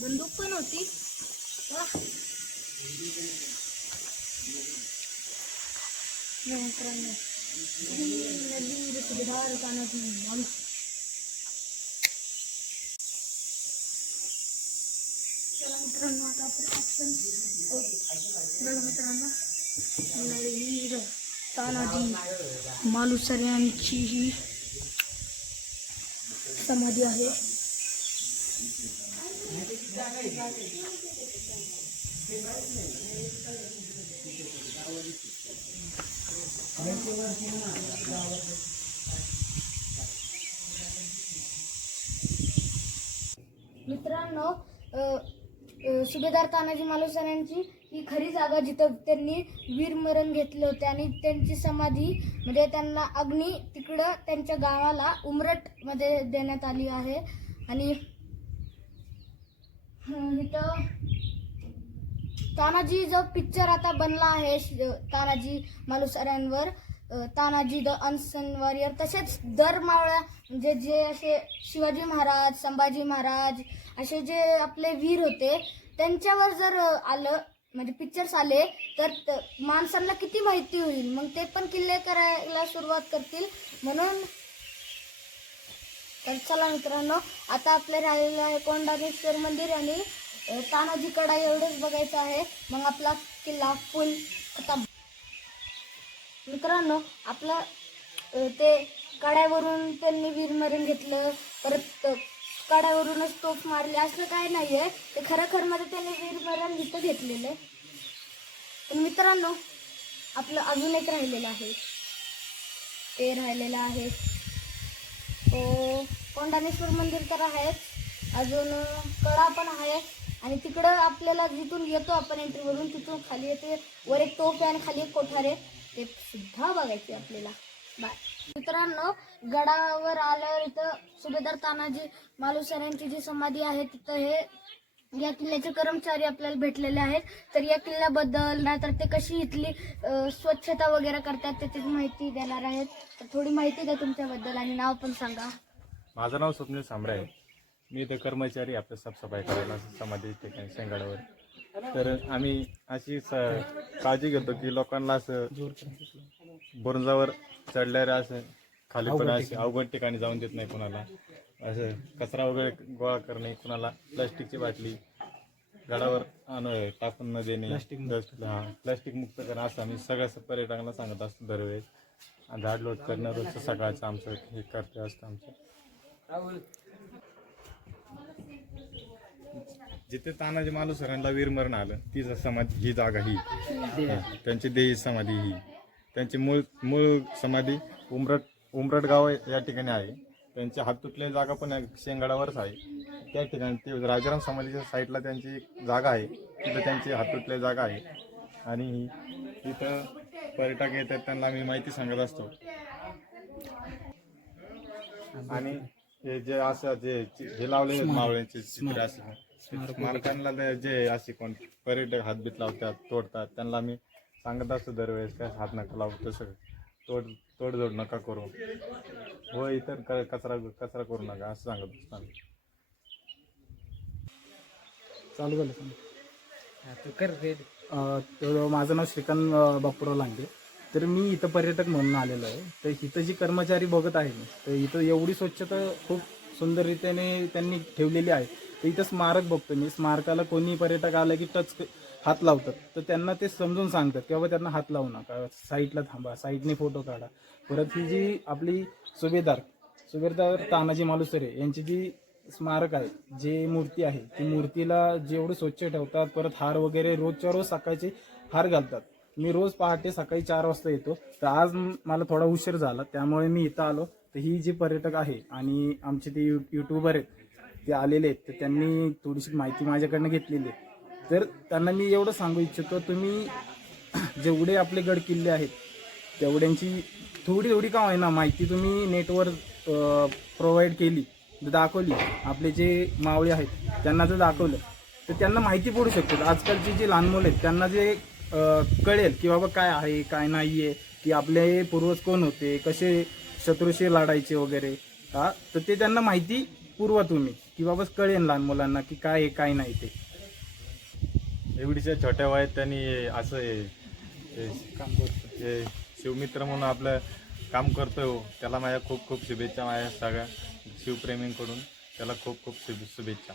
बंदूक पण होती. मित्रांनो, आता आपण ऍक्शन बघा मित्रांनो, तानाजी मालुसरे यांची ही समाधी आहे. मित्रांनो सुभेदार तानाजी मालुसरे यांची ही खरी जागा जिथं त्यांनी वीरमरण घेतले होते आणि त्यांची समाधी म्हणजे त्यांना अग्नी तिकडं त्यांच्या गावाला उमरट मध्ये देण्यात आली आहे. आणि इथं तानाजी जो पिक्चर आता बनला आहे तानाजी मालुसऱ्यांवर, तानाजी द अनसन वॉरियर, तसेच दर मावळ्या म्हणजे जे असे शिवाजी महाराज, संभाजी महाराज असे जे आपले वीर होते त्यांच्यावर जर आलं म्हणजे पिक्चर्स आले तर माणसांना किती माहिती होईल, मग ते पण किल्ले करायला सुरुवात करतील. म्हणून तर चला मित्रांनो, आता आपले राहिलेलं आहे कोंढाणेश्वर मंदिर आणि तानाजी कडा एवढंच बघायचं आहे, मग आपला किल्ला फुल खतम. मित्रांनो आपलं ते कड्यावरून त्यांनी वीरमरण घेतलं, परत कड्यावरूनच तोफ मारली असं काय नाहीये, ते खरोखर मध्ये त्यांनी वीरमरण इथं घेतलेलं. पण मित्रांनो आपलं अजून एक राहिलेलं आहे, ते राहिलेलं आहे कोंढाणेश्वर मंदिर तर आहेच, अजून कडा पण आहे. आणि तिकडं आपल्याला जिथून येतो आपण एंट्रीवरून तिथून खाली येते वर एक तोफ आहे आणि खाली एक कोठार आहे, ते सुद्धा बघायचे आपल्याला. बाय मित्रांनो, गडावर आल्यावर इथं सुभेदार तानाजी मालुसरे यांची जी समाधी आहे तिथं हे या किल्ल्याचे कर्मचारी आपल्याला भेटलेले आहेत. तर या किल्ल्याबद्दल नाहीतर ते कशी इथली स्वच्छता वगैरे करतात त्याची माहिती देणार आहेत. तर थोडी माहिती द्या तुमच्याबद्दल आणि नाव पण सांगा. माझं नाव स्वप्नील सांबरे आहे. मी इथं कर्मचारी आपल्या साफसफाई करायला समाधी ठिकाणी शेंगाडावर. तर आम्ही अशी काळजी घेतो की लोकांना असं बुरुजावर चढल्यावर असं खाली पण असे अवघड ठिकाणी जाऊन देत नाही, कुणाला असं कचरा वगैरे गोळा करणे, कुणाला प्लास्टिकची बाटली गडावर टाकून न देणे, प्लास्टिक मुक्त करणं असं आम्ही सगळ्या पर्यटकांना सांगत असतो दरवेळेस. झाड लोट करणं रोजचं सकाळचं आमचं हे कर्तव्य असतं आमचं. जिथे तानाजी मालुसरेंना वीरमरण आलं ती समाधी ही जागा ही त्यांची देही समाधी ही त्यांची मूळ समाधी उमरट गाव या ठिकाणी आहे. त्यांची हात तुटलेली जागा पण शेंगाडावरच आहे. त्या ठिकाणी ते राजाराम समाधीच्या साईडला त्यांची जागा आहे, तिथं त्यांची हात तुटलेली जागा आहे. आणि तिथं पर्यटक येतात त्यांना आम्ही माहिती सांगत असतो. आणि हे जे असं जे लावले मावळ्यांचे चित्र असं स्मारकांना जे असे कोण पर्यटक हातबीत लावतात, तोडतात, त्यांना आम्ही सांगत असतो दरवेळेस काय हात नका लावू, तसं तोडजोड नका करू, व इतर कचरा करू नका असं सांगत असतो आम्ही. चालू झालं तर माझं नाव श्रीकांत बापूराव लांडे. तर मी इथं पर्यटक म्हणून आलेलो आहे. तर इथं जी कर्मचारी बघत आहे तर इथं एवढी स्वच्छता खूप सुंदररीत्याने त्यांनी ठेवलेली आहे. तर इथं स्मारक बघतो मी, स्मारकाला कोणी पर्यटक आलं की हात लावतात, तर त्यांना ते समजून सांगतात की बाबा त्यांना हात लावू नका, साईडला थांबा, साईडने फोटो काढा. परत ही जी आपली सुभेदार तानाजी मालुसरे यांची जी स्मारक आहे, जे मूर्ती आहे, ती मूर्तीला जेवढं स्वच्छ ठेवतात. परत हार वगैरे रोजच्या रोज सकाळचे हार घालतात. मी रोज पहाटे सकाळी 4 वाजता येतो. तर आज मला थोडा उशीर झाला त्यामुळे मी इथं आलो. तर ही जी पर्यटक आहे आणि आमचे ते युट्यूबर आहेत ते आलेले आहेत, तर त्यांनी थोडीशी माहिती माझ्याकडनं घेतलेली आहे. तर त्यांना मी एवढं सांगू इच्छितो, तुम्ही जेवढे आपले गड किल्ले आहेत तेवढ्यांची थोडी का होईना माहिती तुम्ही नेटवर प्रोव्हाइड केली, दाखवली, आपले जे मावळे आहेत त्यांना जर दाखवलं तर त्यांना माहिती पडू शकते. आजकालची जी लहान मुलं आहेत त्यांना जे कळेल की बाबा काय आहे काय नाही आहे, की आपले पूर्वज कोण होते, कसे शत्रूशी लढायचे वगैरे, तर ते त्यांना माहिती पुरवा तुम्ही, की बाबा कळेल लहान मुलांना की काय आहे काय नाही ते. एवढीच्या छोट्या वयात त्यांनी असं शिवमित्र म्हणून आपलं काम करतोय, त्याला माझ्या खूप खूप शुभेच्छा. माझ्या सगळ्या शिवप्रेमींकडून त्याला खूप खूप शुभेच्छा.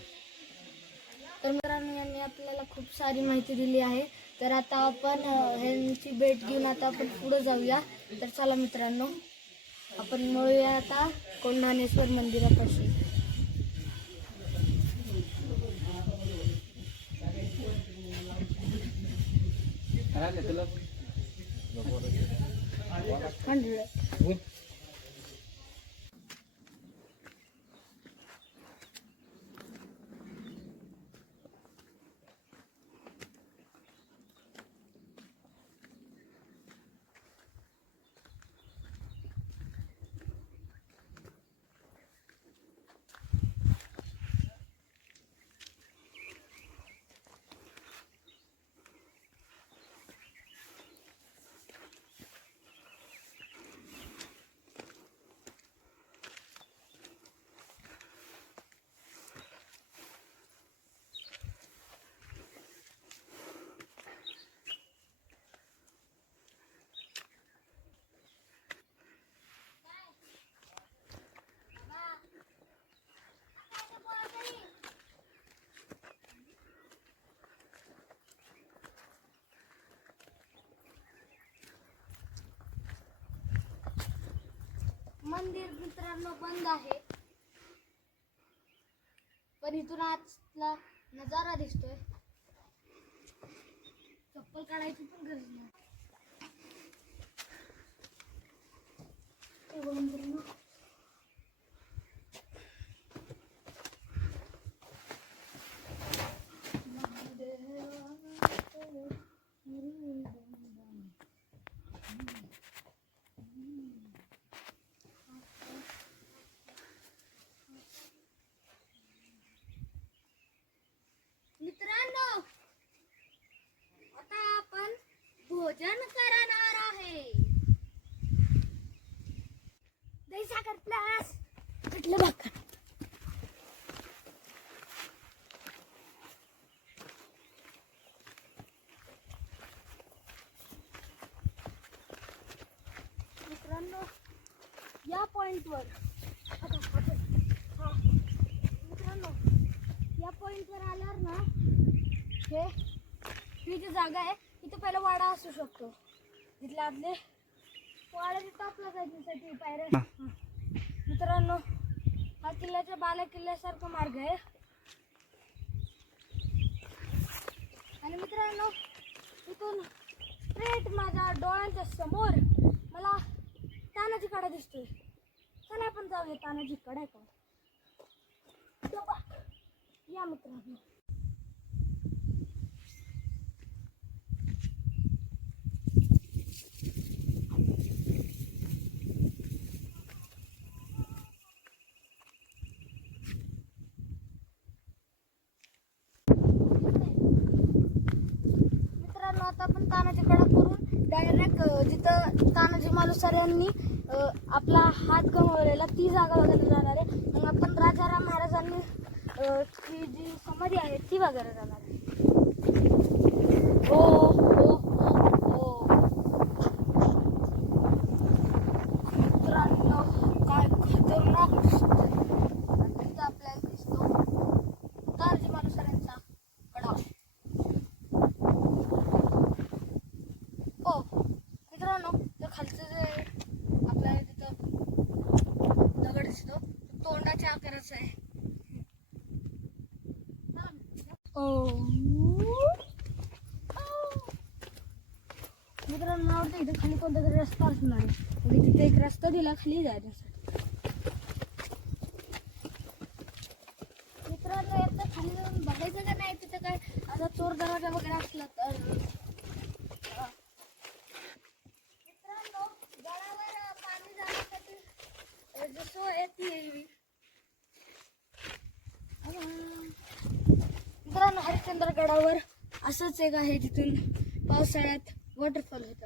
तर मित्रांनो यांनी आपल्याला खूप सारी माहिती दिली आहे. तर आता आपण ह्यांची भेट घेऊन आता आपण पुढे जाऊया. तर चला मित्रांनो आपण मिळूया आता कोंढाणेश्वर मंदिरापाशी. मंदिर मित्रांनो बंद आहे, पण इथून आजला नजारा दिसतोय. चप्पल काढायची पण गरज नाही. हे बघा मित्रांनो, मित्रांनो आता आपण भोजन करणार आहे. दही साखर प्लस पिठलं भाकर. मित्रांनो या पॉइंटवर मित्रांनो या पॉइंटवर आल्यावर ना ही जी जागा आहे इथं पहिला वाडा असू शकतो. तिथले आपले वाड्याचे टॉपला जायसाठी पायऱ्या. मित्रांनो हा किल्ल्याच्या बाला किल्ल्यासारखा मार्ग आहे. आणि मित्रांनो इथून स्ट्रेट माझ्या डोळ्यांच्या समोर मला तानाजी कडा दिसतोय. चला आपण जाऊया तानाजी कडा का. या मित्रांनो आता आपण तानाजी कडा करून डायरेक्ट जिथं तानाजी मालुसरे यांनी आपला हात गमावलेला ती जागा बघायला जाणार आहे. मग आपण राजाराम महाराजांनी ची जी समाधी आहे ती बघायला जाणार आहे. हो हो हो हो मित्रांनो काय खतरनाक दिसतंय. तिथं आपल्याला दिसतो तानाजी मालुसरेंचा कडा. मित्रांनो तर खालचं जे आपल्याला तिथं दगड दिसतो तोंडाच्या आकाराचा आहे. मित्रांनो आवडतं इथं खाली कोणता तरी रस्ता असणार आहे. तिथे एक रस्ता दिला खाली जायसाठी. मित्रांनो याचं खाली जाऊन बघायचं का नाही तिथं काय असा चोर दरवाजा वगैरे असला तर. मित्रांनो गडावर पाणी जाण्यासाठी जसं येते मित्रांनो हरिश्चंद्र गडावर असंच एक आहे तिथून पावसाळ्यात वॉटरफॉल होता.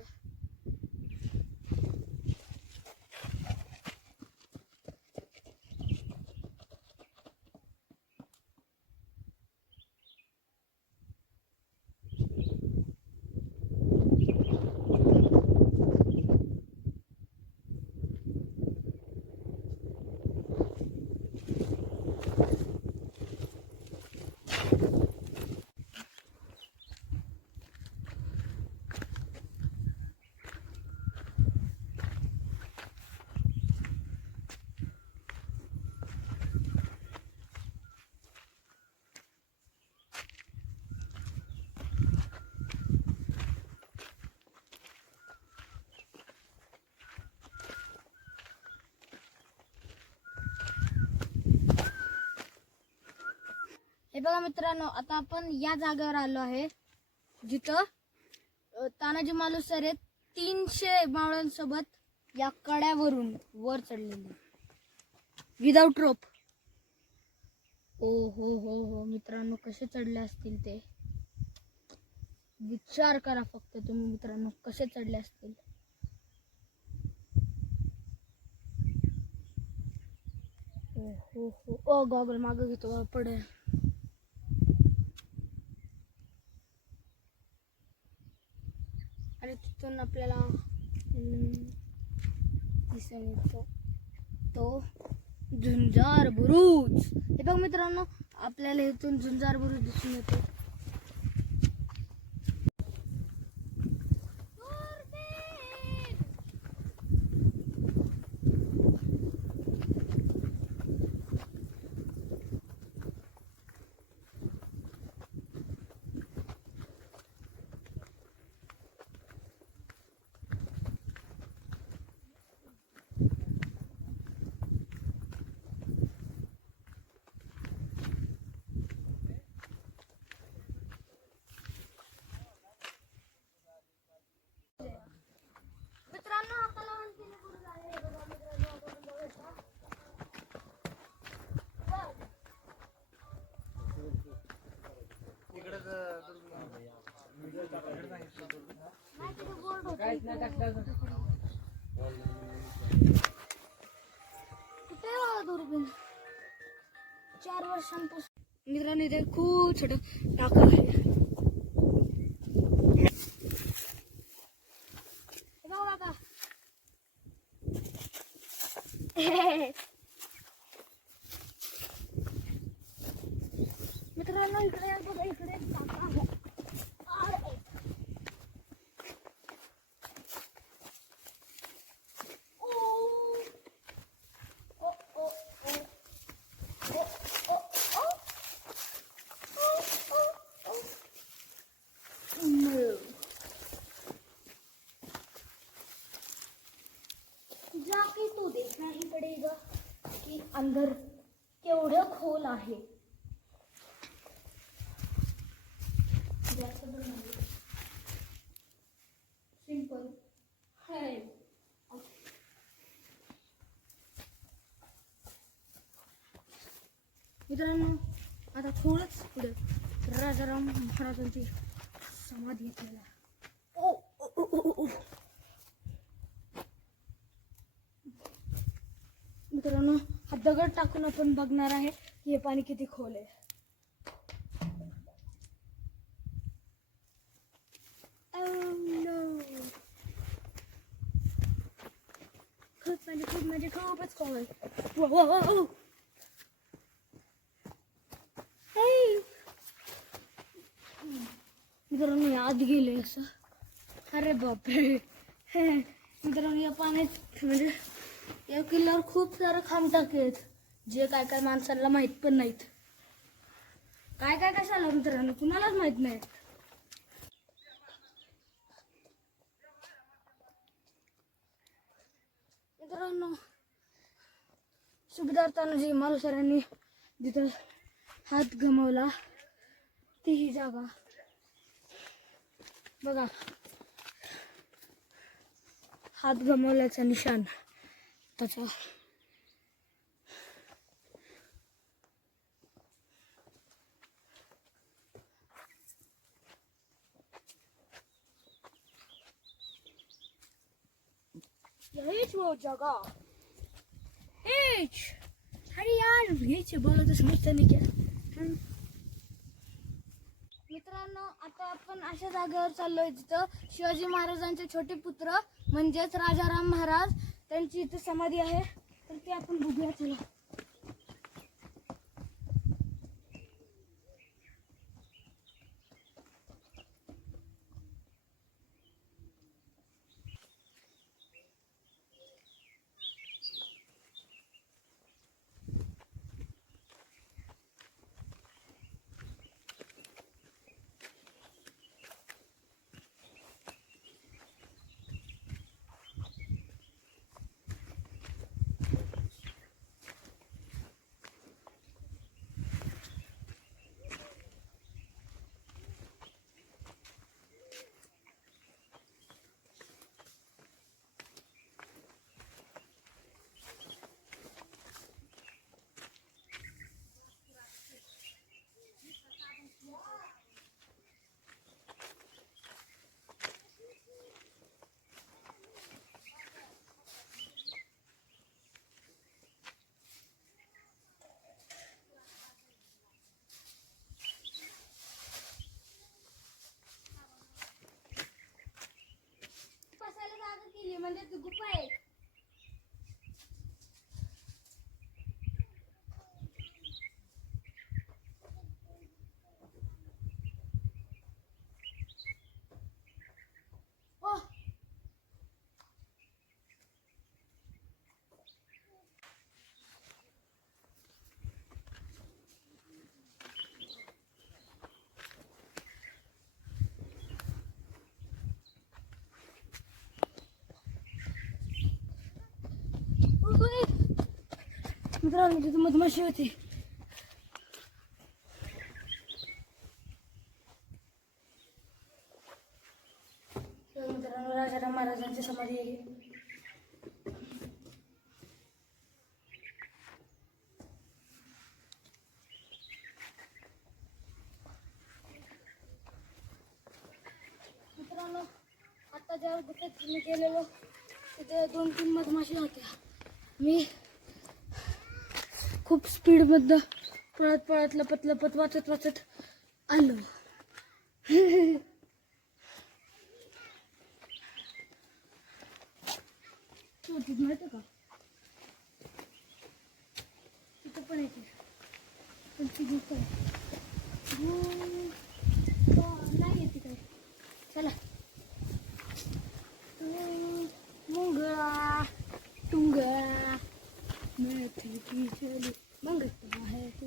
हे बघा मित्रांनो आता आपण या जागेवर आलो आहे जिथं तानाजी मालुसरे 300 मावळ्यांसोबत या कड्यावरून वर चढलेले विदाउट रोप. ओ हो हो हो मित्रांनो कसे चढले असतील ते विचार करा फक्त तुम्ही मित्रांनो कसे चढले असतील. ओ हो हो ओ गॉगल मागं घेतो पडेल. आणि तिथून आपल्याला दिसून येतो तो झुंजार बुरुज. हे बघ मित्रांनो आपल्याला इथून झुंजार बुरुज दिसून येतो. वर्षांपासून मित्रांनो इथे खूप छोटं टाकं आहे. हे बघा काका. मित्रांनो इकडे बघा, इकडे एक टाका आहे. जाके तो देखना ही पड़ेगा कि अंदर केवढं खोल आहे. सिंपल है. मित्रांनो आता थोडंच पुढे राजाराम महाराजांची समाधी असलेला. ओ ओ ओ ओ ओ. मित्रांनो हा दगड टाकून आपण बघणार आहे की हे पाणी किती खोल आहे. खूप म्हणजे खूपच खोल आहे. मित्रांनो आत गेले असं. अरे बापरे. मित्रांनो या पाण्यात म्हणजे या किल्ल्यावर खूप सारे खांबटाके आहेत जे काय काय माणसांना माहित पण नाहीत. काय काय कशाला मित्रांनो कुणालाच माहित नाही. मित्रांनो सुभेदार तानाजी मालुसरेंनी जिथं हात गमावला ती ही जागा बघा. हात गमावल्याचा निशाण त्याचा. हेच वो जगह. हेच. अरे यार हेच बोला तर समजतं नाही क्या. मित्रांनो आता आपण अशा जागेवर चाललोय जिथं शिवाजी महाराजांचे छोटे पुत्र म्हणजेच राजाराम महाराज त्यांची इथे समाधी आहे. तर ते आपण बघूया चला. म्हणजे गुफा आहे. मित्रांनो तिथे मधमाशी होती. मित्रांनो राजाराम महाराजांची समाधी आहे. मित्रांनो आता ज्या गुफेत मी गेलेलो तिथे 2-3 मधमाशी होत्या. मी खूप स्पीडमध्ये पळत पळत लपत लपत वाचत वाचत आलो. माहिती का तिथं पण येते पण ती भूक नाही येते काय. चला मुंगळा टुंगळा मेथीची चली मंगत आहे तू.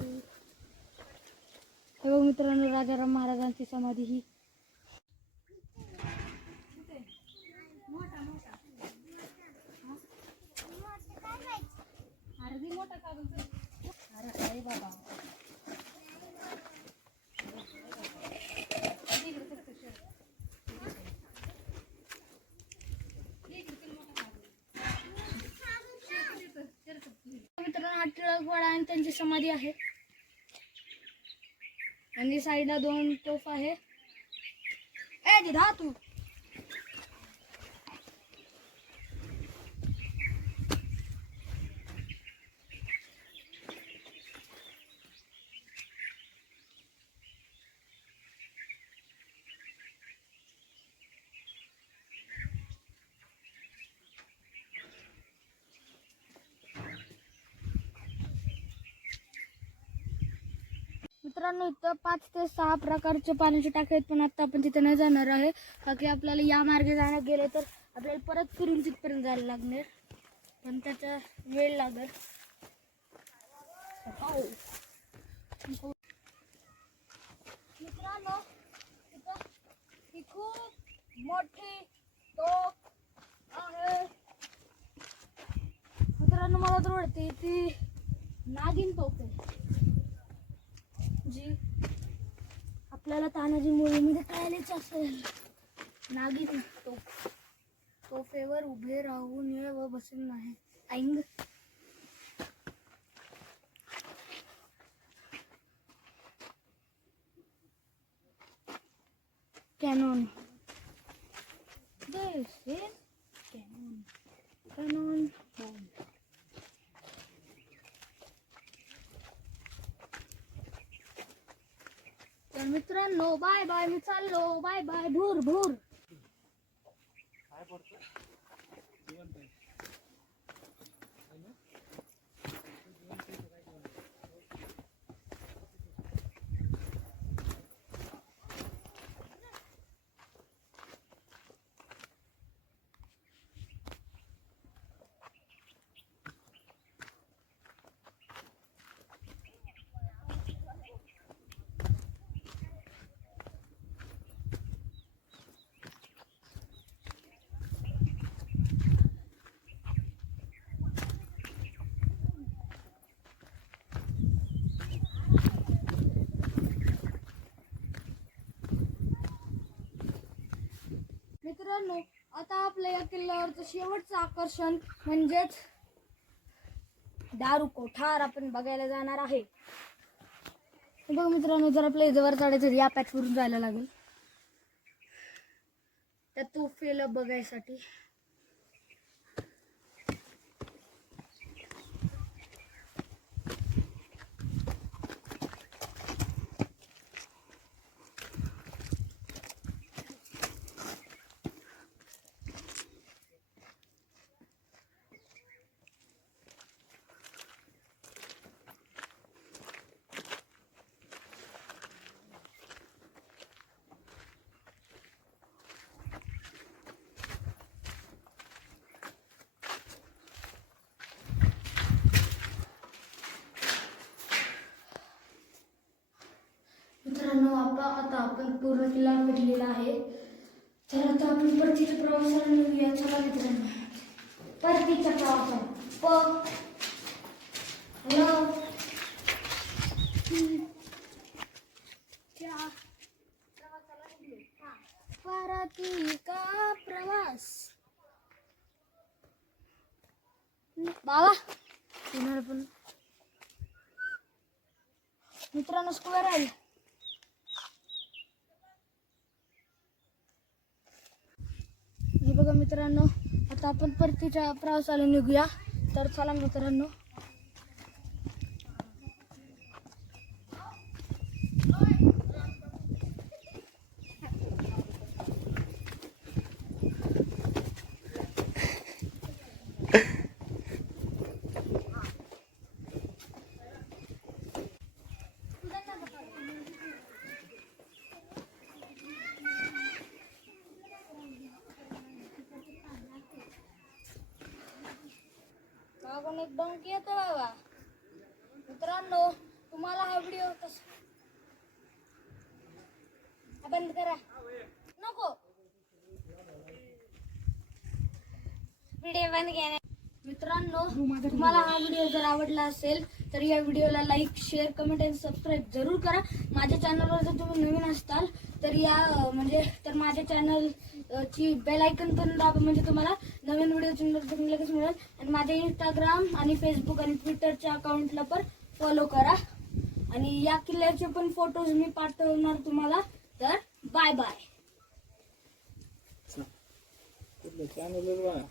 हे बघ मित्रांनो, राजाराम महाराजांची समाधी ही अर्धी मोठा कागद. अरे काय बाबा मित्रांनो, हा टिळकवाडा आणि त्यांची समाधी आहे आणि साईडला 2 तोफ आहे. ए दिदा तू मित्रांनो, इथं 5 ते 6 प्रकारचे पाण्याचे टाके आहेत, पण आता आपण तिथे नाही जाणार आहे. का की आपल्याला या मार्गे जाण्यात गेले तर आपल्याला परत फिरून तिथपर्यंत जायला लागणार, पण त्याचा वेळ लागेल. मित्रांनो, इथं ही खूप मोठी तोफ आहे. मित्रांनो, मला तर वाटते ती नागिन तोफ आहे, जी आपल्याला तानाजी मूवीमध्ये कळालेच असेल. नागिन तोफ. तोफेवर उभे राहून ये व बसून नाही. ऐंग cannon. This is cannon. Cannon bomb. तर मित्रांनो, बाय बाय, मी चाललो. Bye bye. भूर भूर. मित्रांनो, आता आपल्या या किल्ल्यावरचं शेवटचं आकर्षण म्हणजेच दारू कोठार आपण बघायला जाणार आहे. बघ मित्रांनो, जर आपल्या इथं वर चढायचं या पॅचवरून जायला लागेल त्या तोफेला बघायसाठी. मित्रांनो, आता आपण पूर्ण किल्ला फिरलेला आहे. तर आता आपण परतीच्या प्रवासाला निघूया. चला मित्रांनो, परतीच्या प्रवासाला. हॅलो, परतीचा प्रवास. बाबा पण मित्रांनो, स्क्वेअर आहे. हे बघा मित्रांनो, आता आपण परतीच्या प्रवासाला निघूया. तर चला मित्रांनो. मागून एक डोंकी येतो बाबा. मित्रांनो, तुम्हाला हा व्हिडिओ कसा बंद करा नको व्हिडिओ बंद केला. मित्रांनो, तुम्हाला हा व्हिडिओ जर आवडला असेल तर या व्हिडिओला लाईक, शेअर, कमेंट आणि सबस्क्राईब जरूर करा. माझ्या चॅनलवर जर तुम्ही नवीन असताल तर माझ्या चॅनल ची बेल आयकन पण दाबा, म्हणजे तुम्हाला नवीन व्हिडिओची नोटिफिकेशन लगेच मिळेल. आणि माझ्या इंस्टाग्राम आणि फेसबुक आणि ट्विटरच्या अकाउंटला पण फॉलो करा. आणि या किल्ल्याचे पण फोटोज मी पाठवणार तुम्हाला. तर बाय बाय. चॅनल